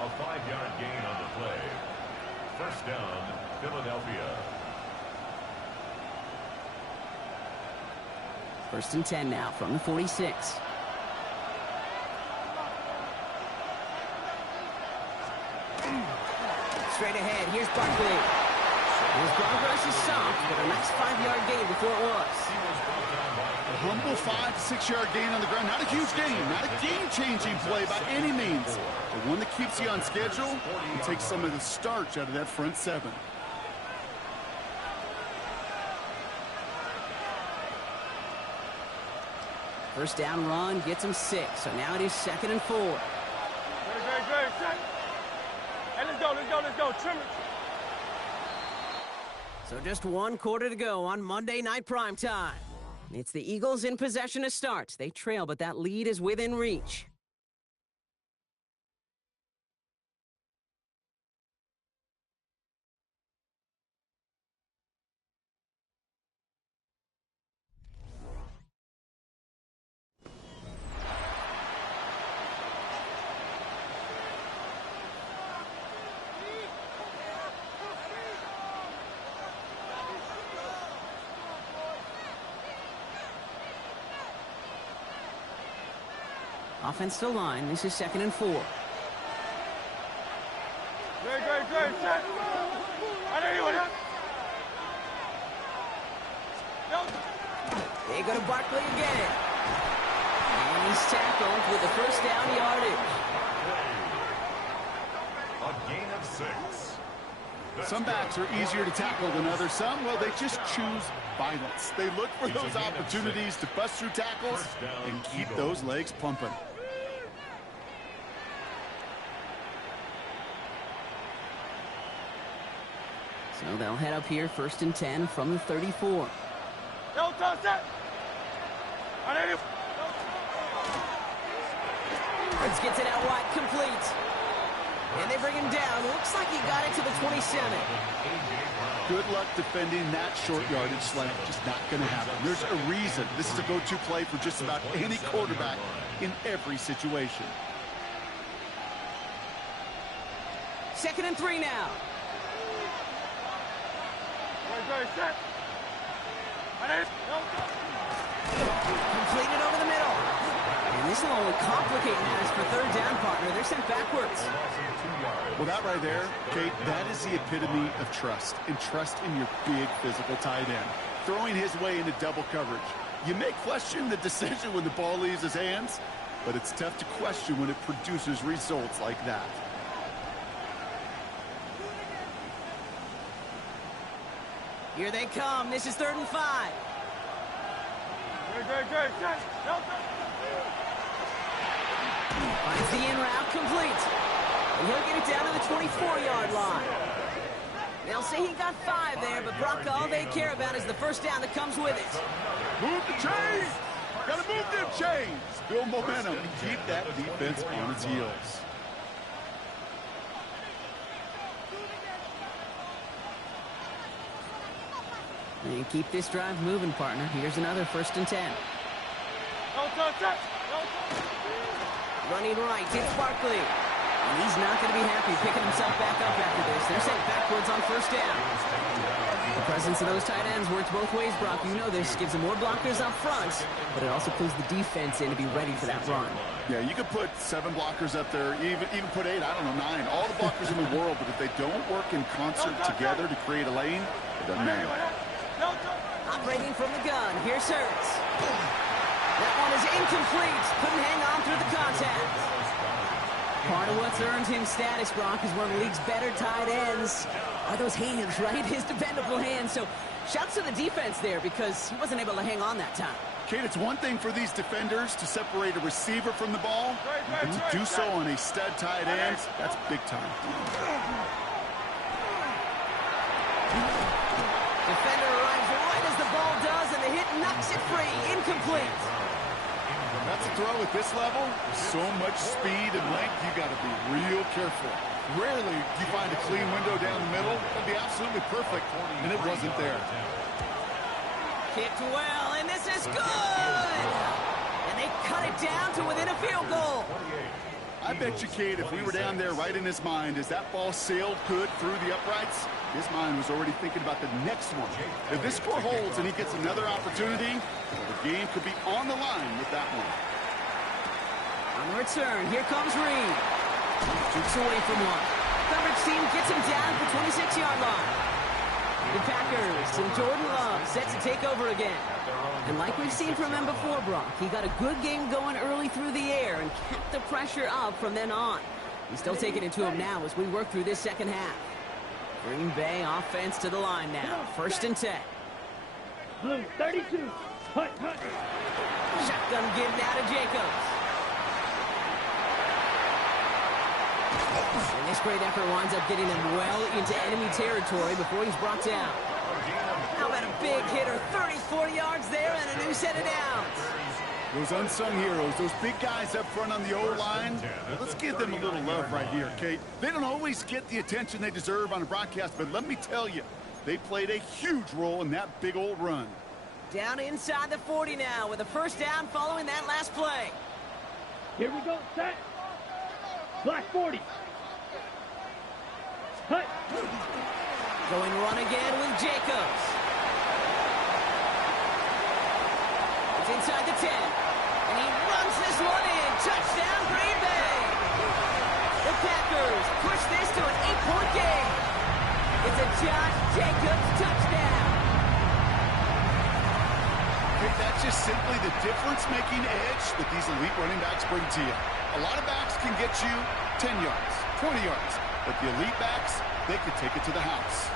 A 5-yard gain on the play. First down, Philadelphia. 1st and 10 now from the 46. Straight ahead, here's Barkley. His progress is soft, but a nice 5-yard gain before it was. A humble 5 to 6-yard gain on the ground. Not a huge gain, not a game-changing play by any means, but one that keeps you on schedule and takes some of the starch out of that front 7. First down run gets him 6, so now it is 2nd and 4. Great. Hey, let's go. Trim it. So just 1 quarter to go on Monday Night Primetime. It's the Eagles in possession to start. They trail, but that lead is within reach. Offensive line, this is 2nd and 4. Great. Check. I know you want it. They go to Barkley again. And he's tackled with the first down yardage. A gain of 6. Some backs are easier to tackle than others. Some, well, they just choose violence. They look for those opportunities to bust through tackles and keep those legs pumping. So they'll head up here, 1st and 10 from the 34. Don't touch that. I know you. Let's get it out wide, complete. And they bring him down. Looks like he got it to the 27. Good luck defending that short yardage slant. Just not going to happen. There's a reason this is a go-to play for just about any quarterback in every situation. 2nd and 3 now. Great. Set. I know you. Completed over the middle. And this will only complicate matters for 3rd down, partner. They're sent backwards. Well, that right there, Kate, that is the epitome of trust. And trust in your big physical tight end. Throwing his way into double coverage. You may question the decision when the ball leaves his hands, but it's tough to question when it produces results like that. Here they come. This is 3rd and 5. Great. Check. Finds the in route, complete. And he'll get it down to the 24-yard line. They'll say he got 5 there, but Brock, all they care about is the first down that comes with it. Move the chains! Gotta move them chains! Build momentum and keep that defense on its heels. And keep this drive moving, partner. Here's another 1st and 10. Don't touch that. Running right, it's Barkley. And he's not going to be happy picking himself back up after this. They're sent backwards on 1st down. The presence of those tight ends works both ways, Brock. You know this. Gives them more blockers up front, but it also pulls the defense in to be ready for that run. Yeah, you could put 7 blockers up there, even put 8, I don't know, 9. All the blockers in the world, but if they don't work in concert together to create a lane, it doesn't matter. Operating from the gun, here's Hurts. That one is incomplete. Couldn't hang on through the contact. Part of what's earned him status, Brock, is one of the league's better tight ends. Are those hands, right? His dependable hands. So Shouts to the defense there because he wasn't able to hang on that time. Kate, it's one thing for these defenders to separate a receiver from the ball, and to do so on a stud tight end, that's big time. Defender arrives right as the ball does, and the hit knocks it free. Incomplete. That's a throw at this level. So much speed and length, you got to be real careful. Rarely do you find a clean window down the middle. That'd be absolutely perfect, and it wasn't there. Kicked well, and this is good! And they cut it down to within a field goal. I bet you, Kate, if we were down there right in his mind as that ball sailed good through the uprights, his mind was already thinking about the next one. If this score holds and he gets another opportunity, well, the game could be on the line with that one. On the return, here comes Reed. Jukes away from one. Coverage team gets him down at the 26-yard line. The Packers and Jordan Love set to take over again. And like we've seen from him before, Brock, he got a good game going early through the air and kept the pressure up from then on. He's still taking it to him now as we work through this second half. Green Bay offense to the line now. 1st and 10. Blue 32. Hut. Shotgun give now to Jacobs. And this great effort winds up getting him well into enemy territory before he's brought down. How about a big hitter? 34 yards there and a new set of downs. Those unsung heroes, those big guys up front on the O-line, well, let's give them a little love right here, Kate. They don't always get the attention they deserve on a broadcast, but let me tell you, they played a huge role in that big old run. Down inside the 40 now with a 1st down following that last play. Here we go, set. Black 40. Hut. Going run again with Jacobs. It's inside the 10. And he runs this one in. Touchdown, Green Bay. The Packers push this to an 8-point game. It's a Josh Jacobs touchdown. That's just simply the difference-making edge that these elite running backs bring to you. A lot of backs can get you 10 yards, 20 yards, but the elite backs, they could take it to the house.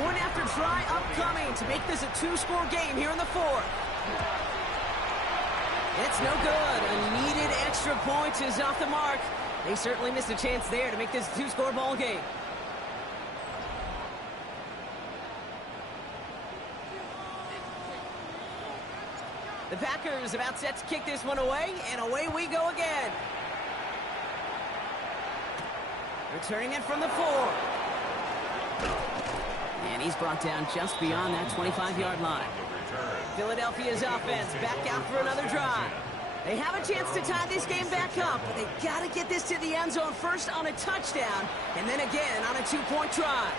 Point after try upcoming to make this a 2-score game here in the 4th. It's no good. A needed extra point is off the mark. They certainly missed a chance there to make this a 2-score ball game. The Packers about set to kick this one away, and away we go again. Returning it from the 4. And he's brought down just beyond that 25-yard line. Philadelphia's offense back out for another drive. They have a chance to tie this game back up, but they got to get this to the end zone first on a touchdown, and then again on a 2-point try.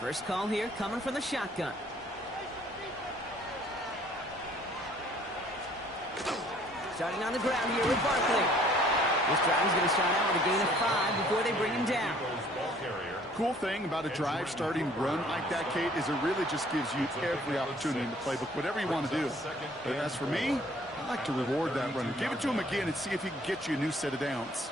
First call here coming from the shotgun. Starting on the ground here with Barkley. This drive is going to start out with a gain of 5 before they bring him down. Cool thing about a drive starting run like that, Kate, is it really just gives you every opportunity in the playbook, whatever you want to do. But as for me, I like to reward that runner. Give it to him again and see if he can get you a new set of downs.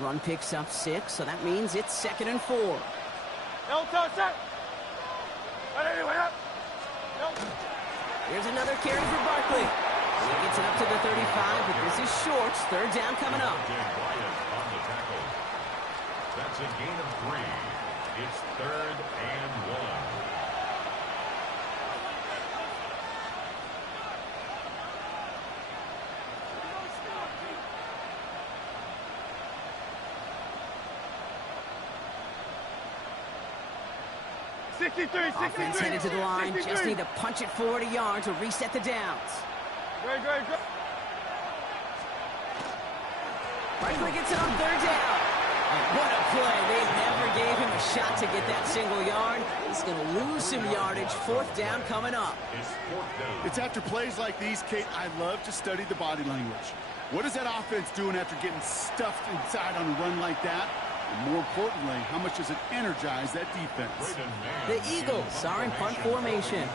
Run picks up 6, so that means it's 2nd and 4. Here's another carry for Barkley. He gets it up to the 35, but this is short. 3rd down coming up. That's a gain of 3. It's 3rd and 1. Offense headed to the line. Just need to punch it 40 yards to reset the downs. Barkley gets it on 3rd down. What a play. They never gave him a shot to get that single yard. He's going to lose some yardage. 4th down coming up. It's after plays like these, Kate, I love to study the body language. What is that offense doing after getting stuffed inside on a run like that? And more importantly, how much does it energize that defense? The Eagles are in punt formation.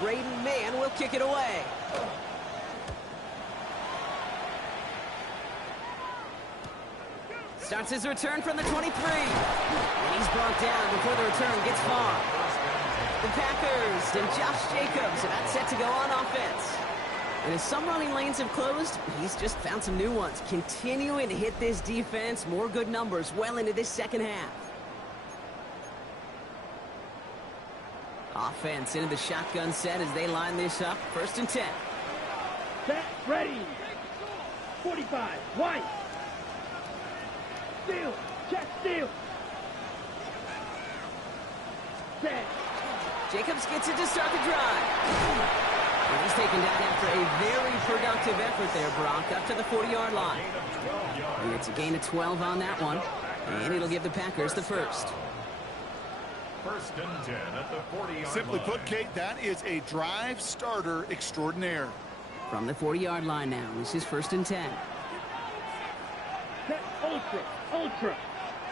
Braden Mann will kick it away. Starts his return from the 23. And he's brought down before the return gets far. The Packers and Josh Jacobs about set to go on offense. And as some running lanes have closed, he's just found some new ones. Continuing to hit this defense, more good numbers well into this second half. Offense into the shotgun set as they line this up. 1st and 10. Set, ready. 45, White. Steal, check, steal. Set. Jacobs gets it to start the drive. And he's taken down after a very productive effort there, Brock, up to the 40-yard line. And it's a gain of 12 on that one, and it'll give the Packers the first. 1st and 10 at the 40-yard line. Simply put, Kate, that is a drive starter extraordinaire. From the 40-yard line now, this is 1st and 10. Set, ultra.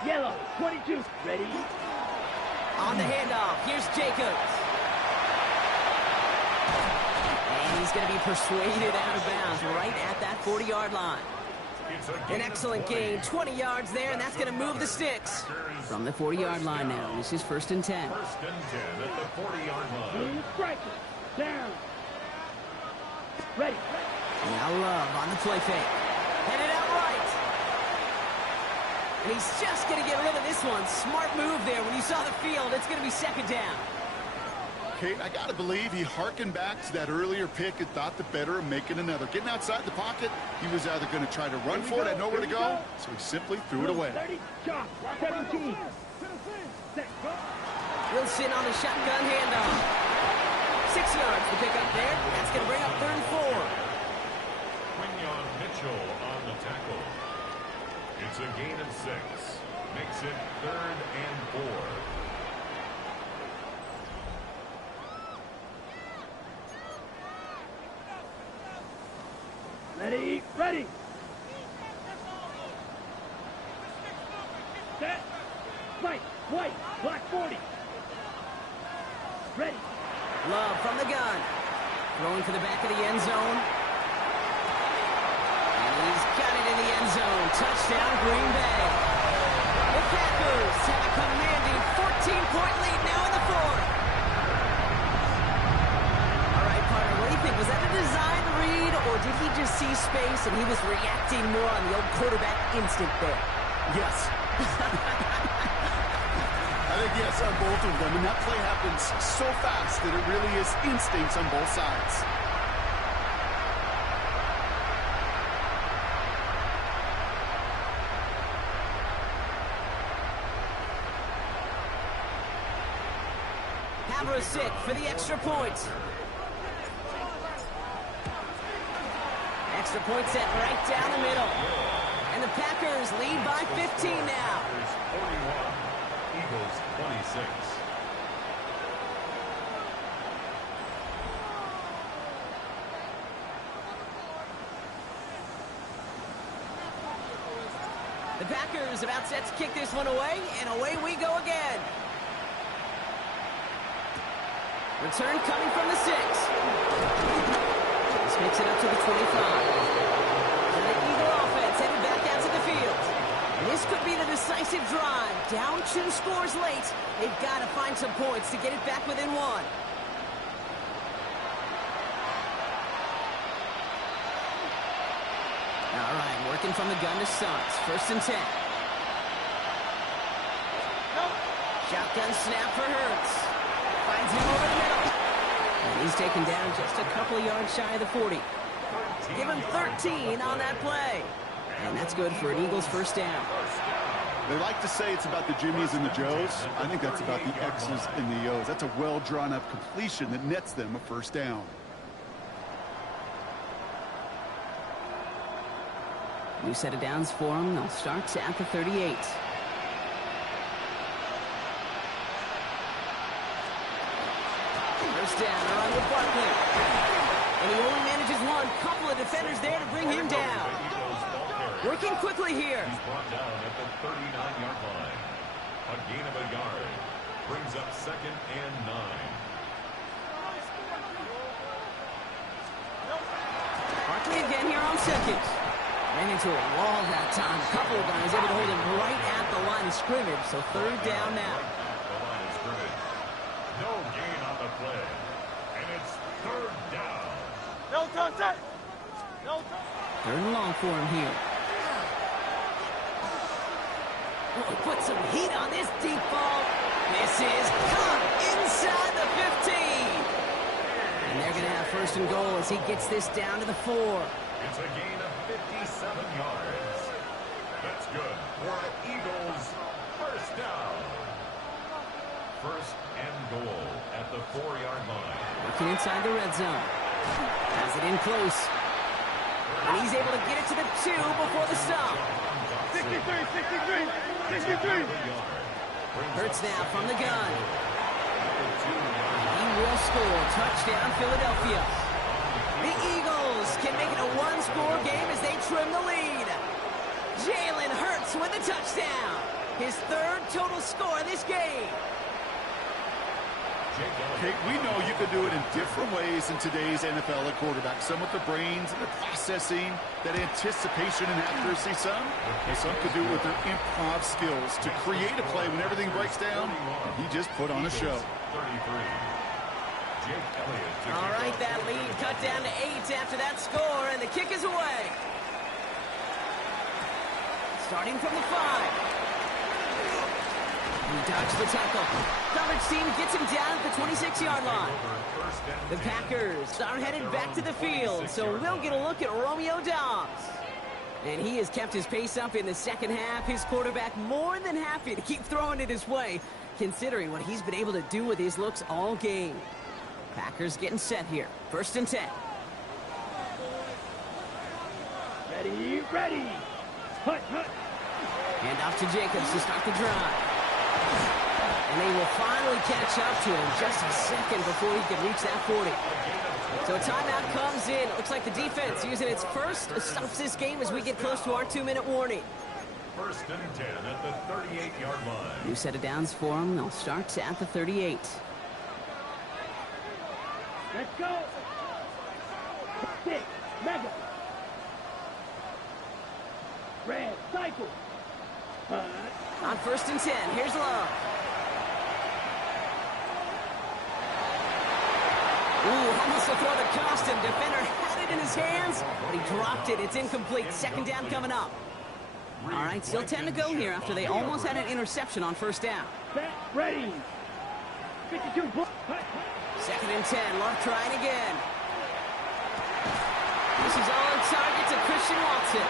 Yellow, 22, ready. On the handoff, here's Jacobs. And he's going to be persuaded out of bounds right at that 40-yard line. An excellent gain, 20 yards there, and that's going to move the sticks. From the 40-yard line now, this is 1st and 10. 1st and 10 at the 40-yard line. Blue striker, down. Ready. Now Love on the play fake. Headed out right. And he's just going to get rid of this one. Smart move there. When you saw the field, it's going to be 2nd down. Kate, I got to believe he harkened back to that earlier pick and thought the better of making another. Getting outside the pocket, he was either going to try to run for it, had nowhere to go, so he simply threw it away. 30, shot, 17. Set, go. Wilson on the shotgun handoff. 6 yards to pick up there. That's going to bring up 3rd and 4. Quinyon Mitchell on the tackle. It's a gain of 6. Makes it 3rd and 4. Ready. Set. Right, White, black 40. Ready. Love from the gun. Throwing for the back of the end zone. And he's got it in the end zone. Touchdown, Green Bay. The Packers have a commanding 14-point lead now in the 4th. All right, partner, what do you think? Was that a design read, or did he just see space and he was reacting more on the old quarterback instinct there? Yes. I think yes on both of them, and that play happens so fast that it really is instincts on both sides. Havrasik for the extra point. Extra point set right down the middle. And the Packers lead by 15 now. 41, Eagles 26. The Packers about set to kick this one away, and away we go again. Return coming from the 6. This makes it up to the 25. And the Eagle offense headed back out to the field. This could be the decisive drive. Down 2 scores late. They've got to find some points to get it back within 1. All right, working from the gun to Sons. 1st and 10. Shotgun snap for Hurts. Finds him over the middle. And he's taken down just a couple of yards shy of the 40. Give him 13 on that play. And that's good for an Eagles 1st down. They like to say it's about the Jimmies and the Joes. I think that's about the X's and the O's. That's a well-drawn-up completion that nets them a 1st down. New set of downs for them. They'll start at the 38. First down, they're on with Barkley. And he only manages one. Couple of defenders there to bring him down. Working quickly here. He's brought down at the 39-yard line. A gain of a yard. Brings up 2nd and 9. Barkley again here on 2nd. Ran into a wall that time. A couple of guys able to hold him right at the line of scrimmage. So 3rd down now. The line of scrimmage. No gain on the play. And it's 3rd down. No contact. No contact. 3rd and long for him here. Oh, put some heat on this deep ball. This is caught inside the 15. And they're going to have 1st and goal as he gets this down to the 4. It's a gain of 57 yards. That's good for an Eagles 1st down. 1st and goal at the 4-yard line. Looking inside the red zone. Has it in close. And he's able to get it to the 2 before the stop. 63. Hurts now from the gun. He will score. Touchdown, Philadelphia. The Eagles can make it a 1-score game as they trim the lead. Jalen Hurts with a touchdown. His 3rd total score in this game. Okay, we know you can do it in different ways in today's NFL at quarterback. Some with the brains and the processing, that anticipation and accuracy. Some could do it with their improv skills to create a play when everything breaks down. And he just put on a show. 33. Jake Elliott. All right, that lead cut down to 8 after that score, and the kick is away. Starting from the 5. He dodged the tackle. Coverage team gets him down at the 26-yard line. The Packers are headed back to the field, so we'll get a look at Romeo Doubs. And he has kept his pace up in the 2nd half. His quarterback more than happy to keep throwing it his way, considering what he's been able to do with his looks all game. Packers getting set here. 1st and 10. Ready. Hut. Hand off to Jacobs to start the drive. And they will finally catch up to him just a second before he can reach that 40. So a timeout comes in. It looks like the defense using its first stops this game as we get close to our 2-minute warning. 1st and 10 at the 38-yard line. New set of downs for them. They'll start at the 38. Let's go. 6. Mega. Red. Cycle. On 1st and 10, here's Love. Ooh, almost to throw the costume. Defender had it in his hands, but he dropped it. It's incomplete. 2nd down coming up. All right, still 10 to go here after they almost had an interception on 1st down. Set. Ready. 52. 2nd and 10. Love trying again. This is all on target to Christian Watson.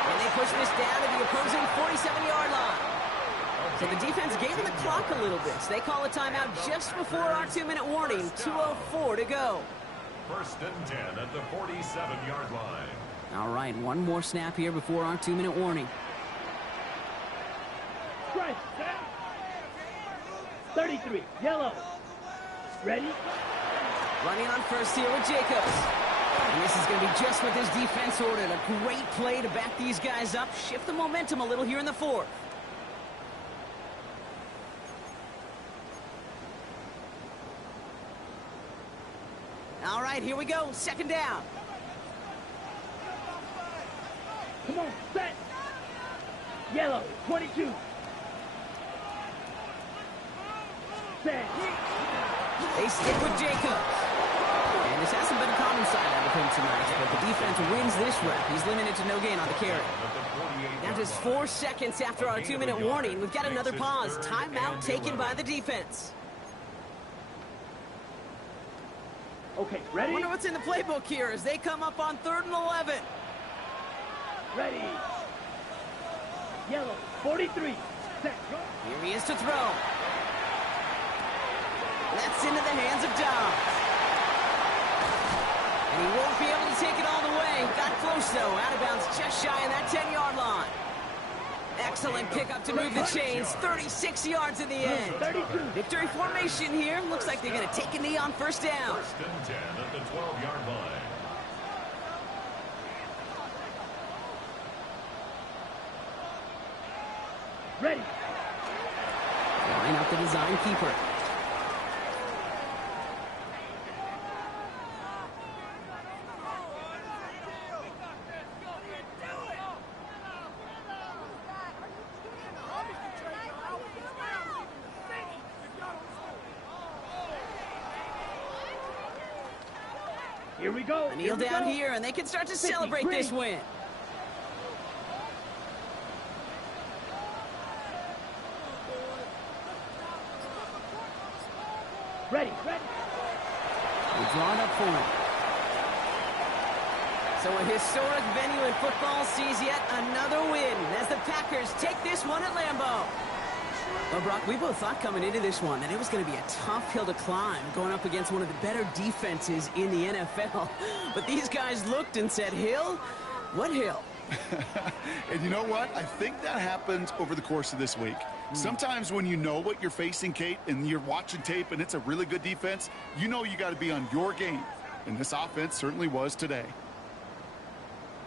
And they push this down to the opposing 47-yard line. So the defense gave him the clock a little bit. So they call a timeout just before our 2-minute warning. 2:04 to go. 1st and 10 at the 47-yard line. All right, one more snap here before our 2-minute warning. Strike. 33. Yellow. Ready. Running on 1st here with Jacobs. And this is going to be just what this defense ordered. A great play to back these guys up. Shift the momentum a little here in the 4th. All right, here we go. 2nd down. Come on. Set. Yellow. 22. Set. They stick with Jacobs. And this hasn't been a common side out of him tonight, but the defense wins this rep. He's limited to no gain on the carry. Now just 4 seconds after our 2-minute warning, we've got another pause. Timeout taken by the defense. Okay, ready? I wonder what's in the playbook here as they come up on 3rd and 11. Ready. Yellow. 43. Set. Go. Here he is to throw. That's into the hands of Dobbs. And he won't be able to take it all the way. Got close, though. Out of bounds just shy of that 10-yard line. Excellent pickup to move the chains. 36 yards in the end. 32. Victory formation here. Looks like they're going to take a knee on 1st down. 1st and 10 at the 12-yard line. Ready. Line up the design keeper. Here we go. Kneel down here, and they can start to celebrate this win. Ready, ready. We're drawn up for it. So a historic venue in football sees yet another win as the Packers take this one at Lambeau. Well, Brock, we both thought coming into this one that it was going to be a tough hill to climb going up against one of the better defenses in the NFL. But these guys looked and said, Hill? What hill? And you know what? I think that happens over the course of this week. Sometimes when you know what you're facing, Kate, and you're watching tape and it's a really good defense, you know you got to be on your game. And this offense certainly was today.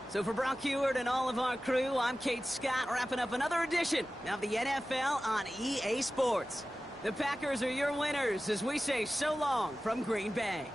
So for Brock Heward and all of our crew, I'm Kate Scott, wrapping up another edition of the NFL on EA Sports. The Packers are your winners as we say so long from Green Bay.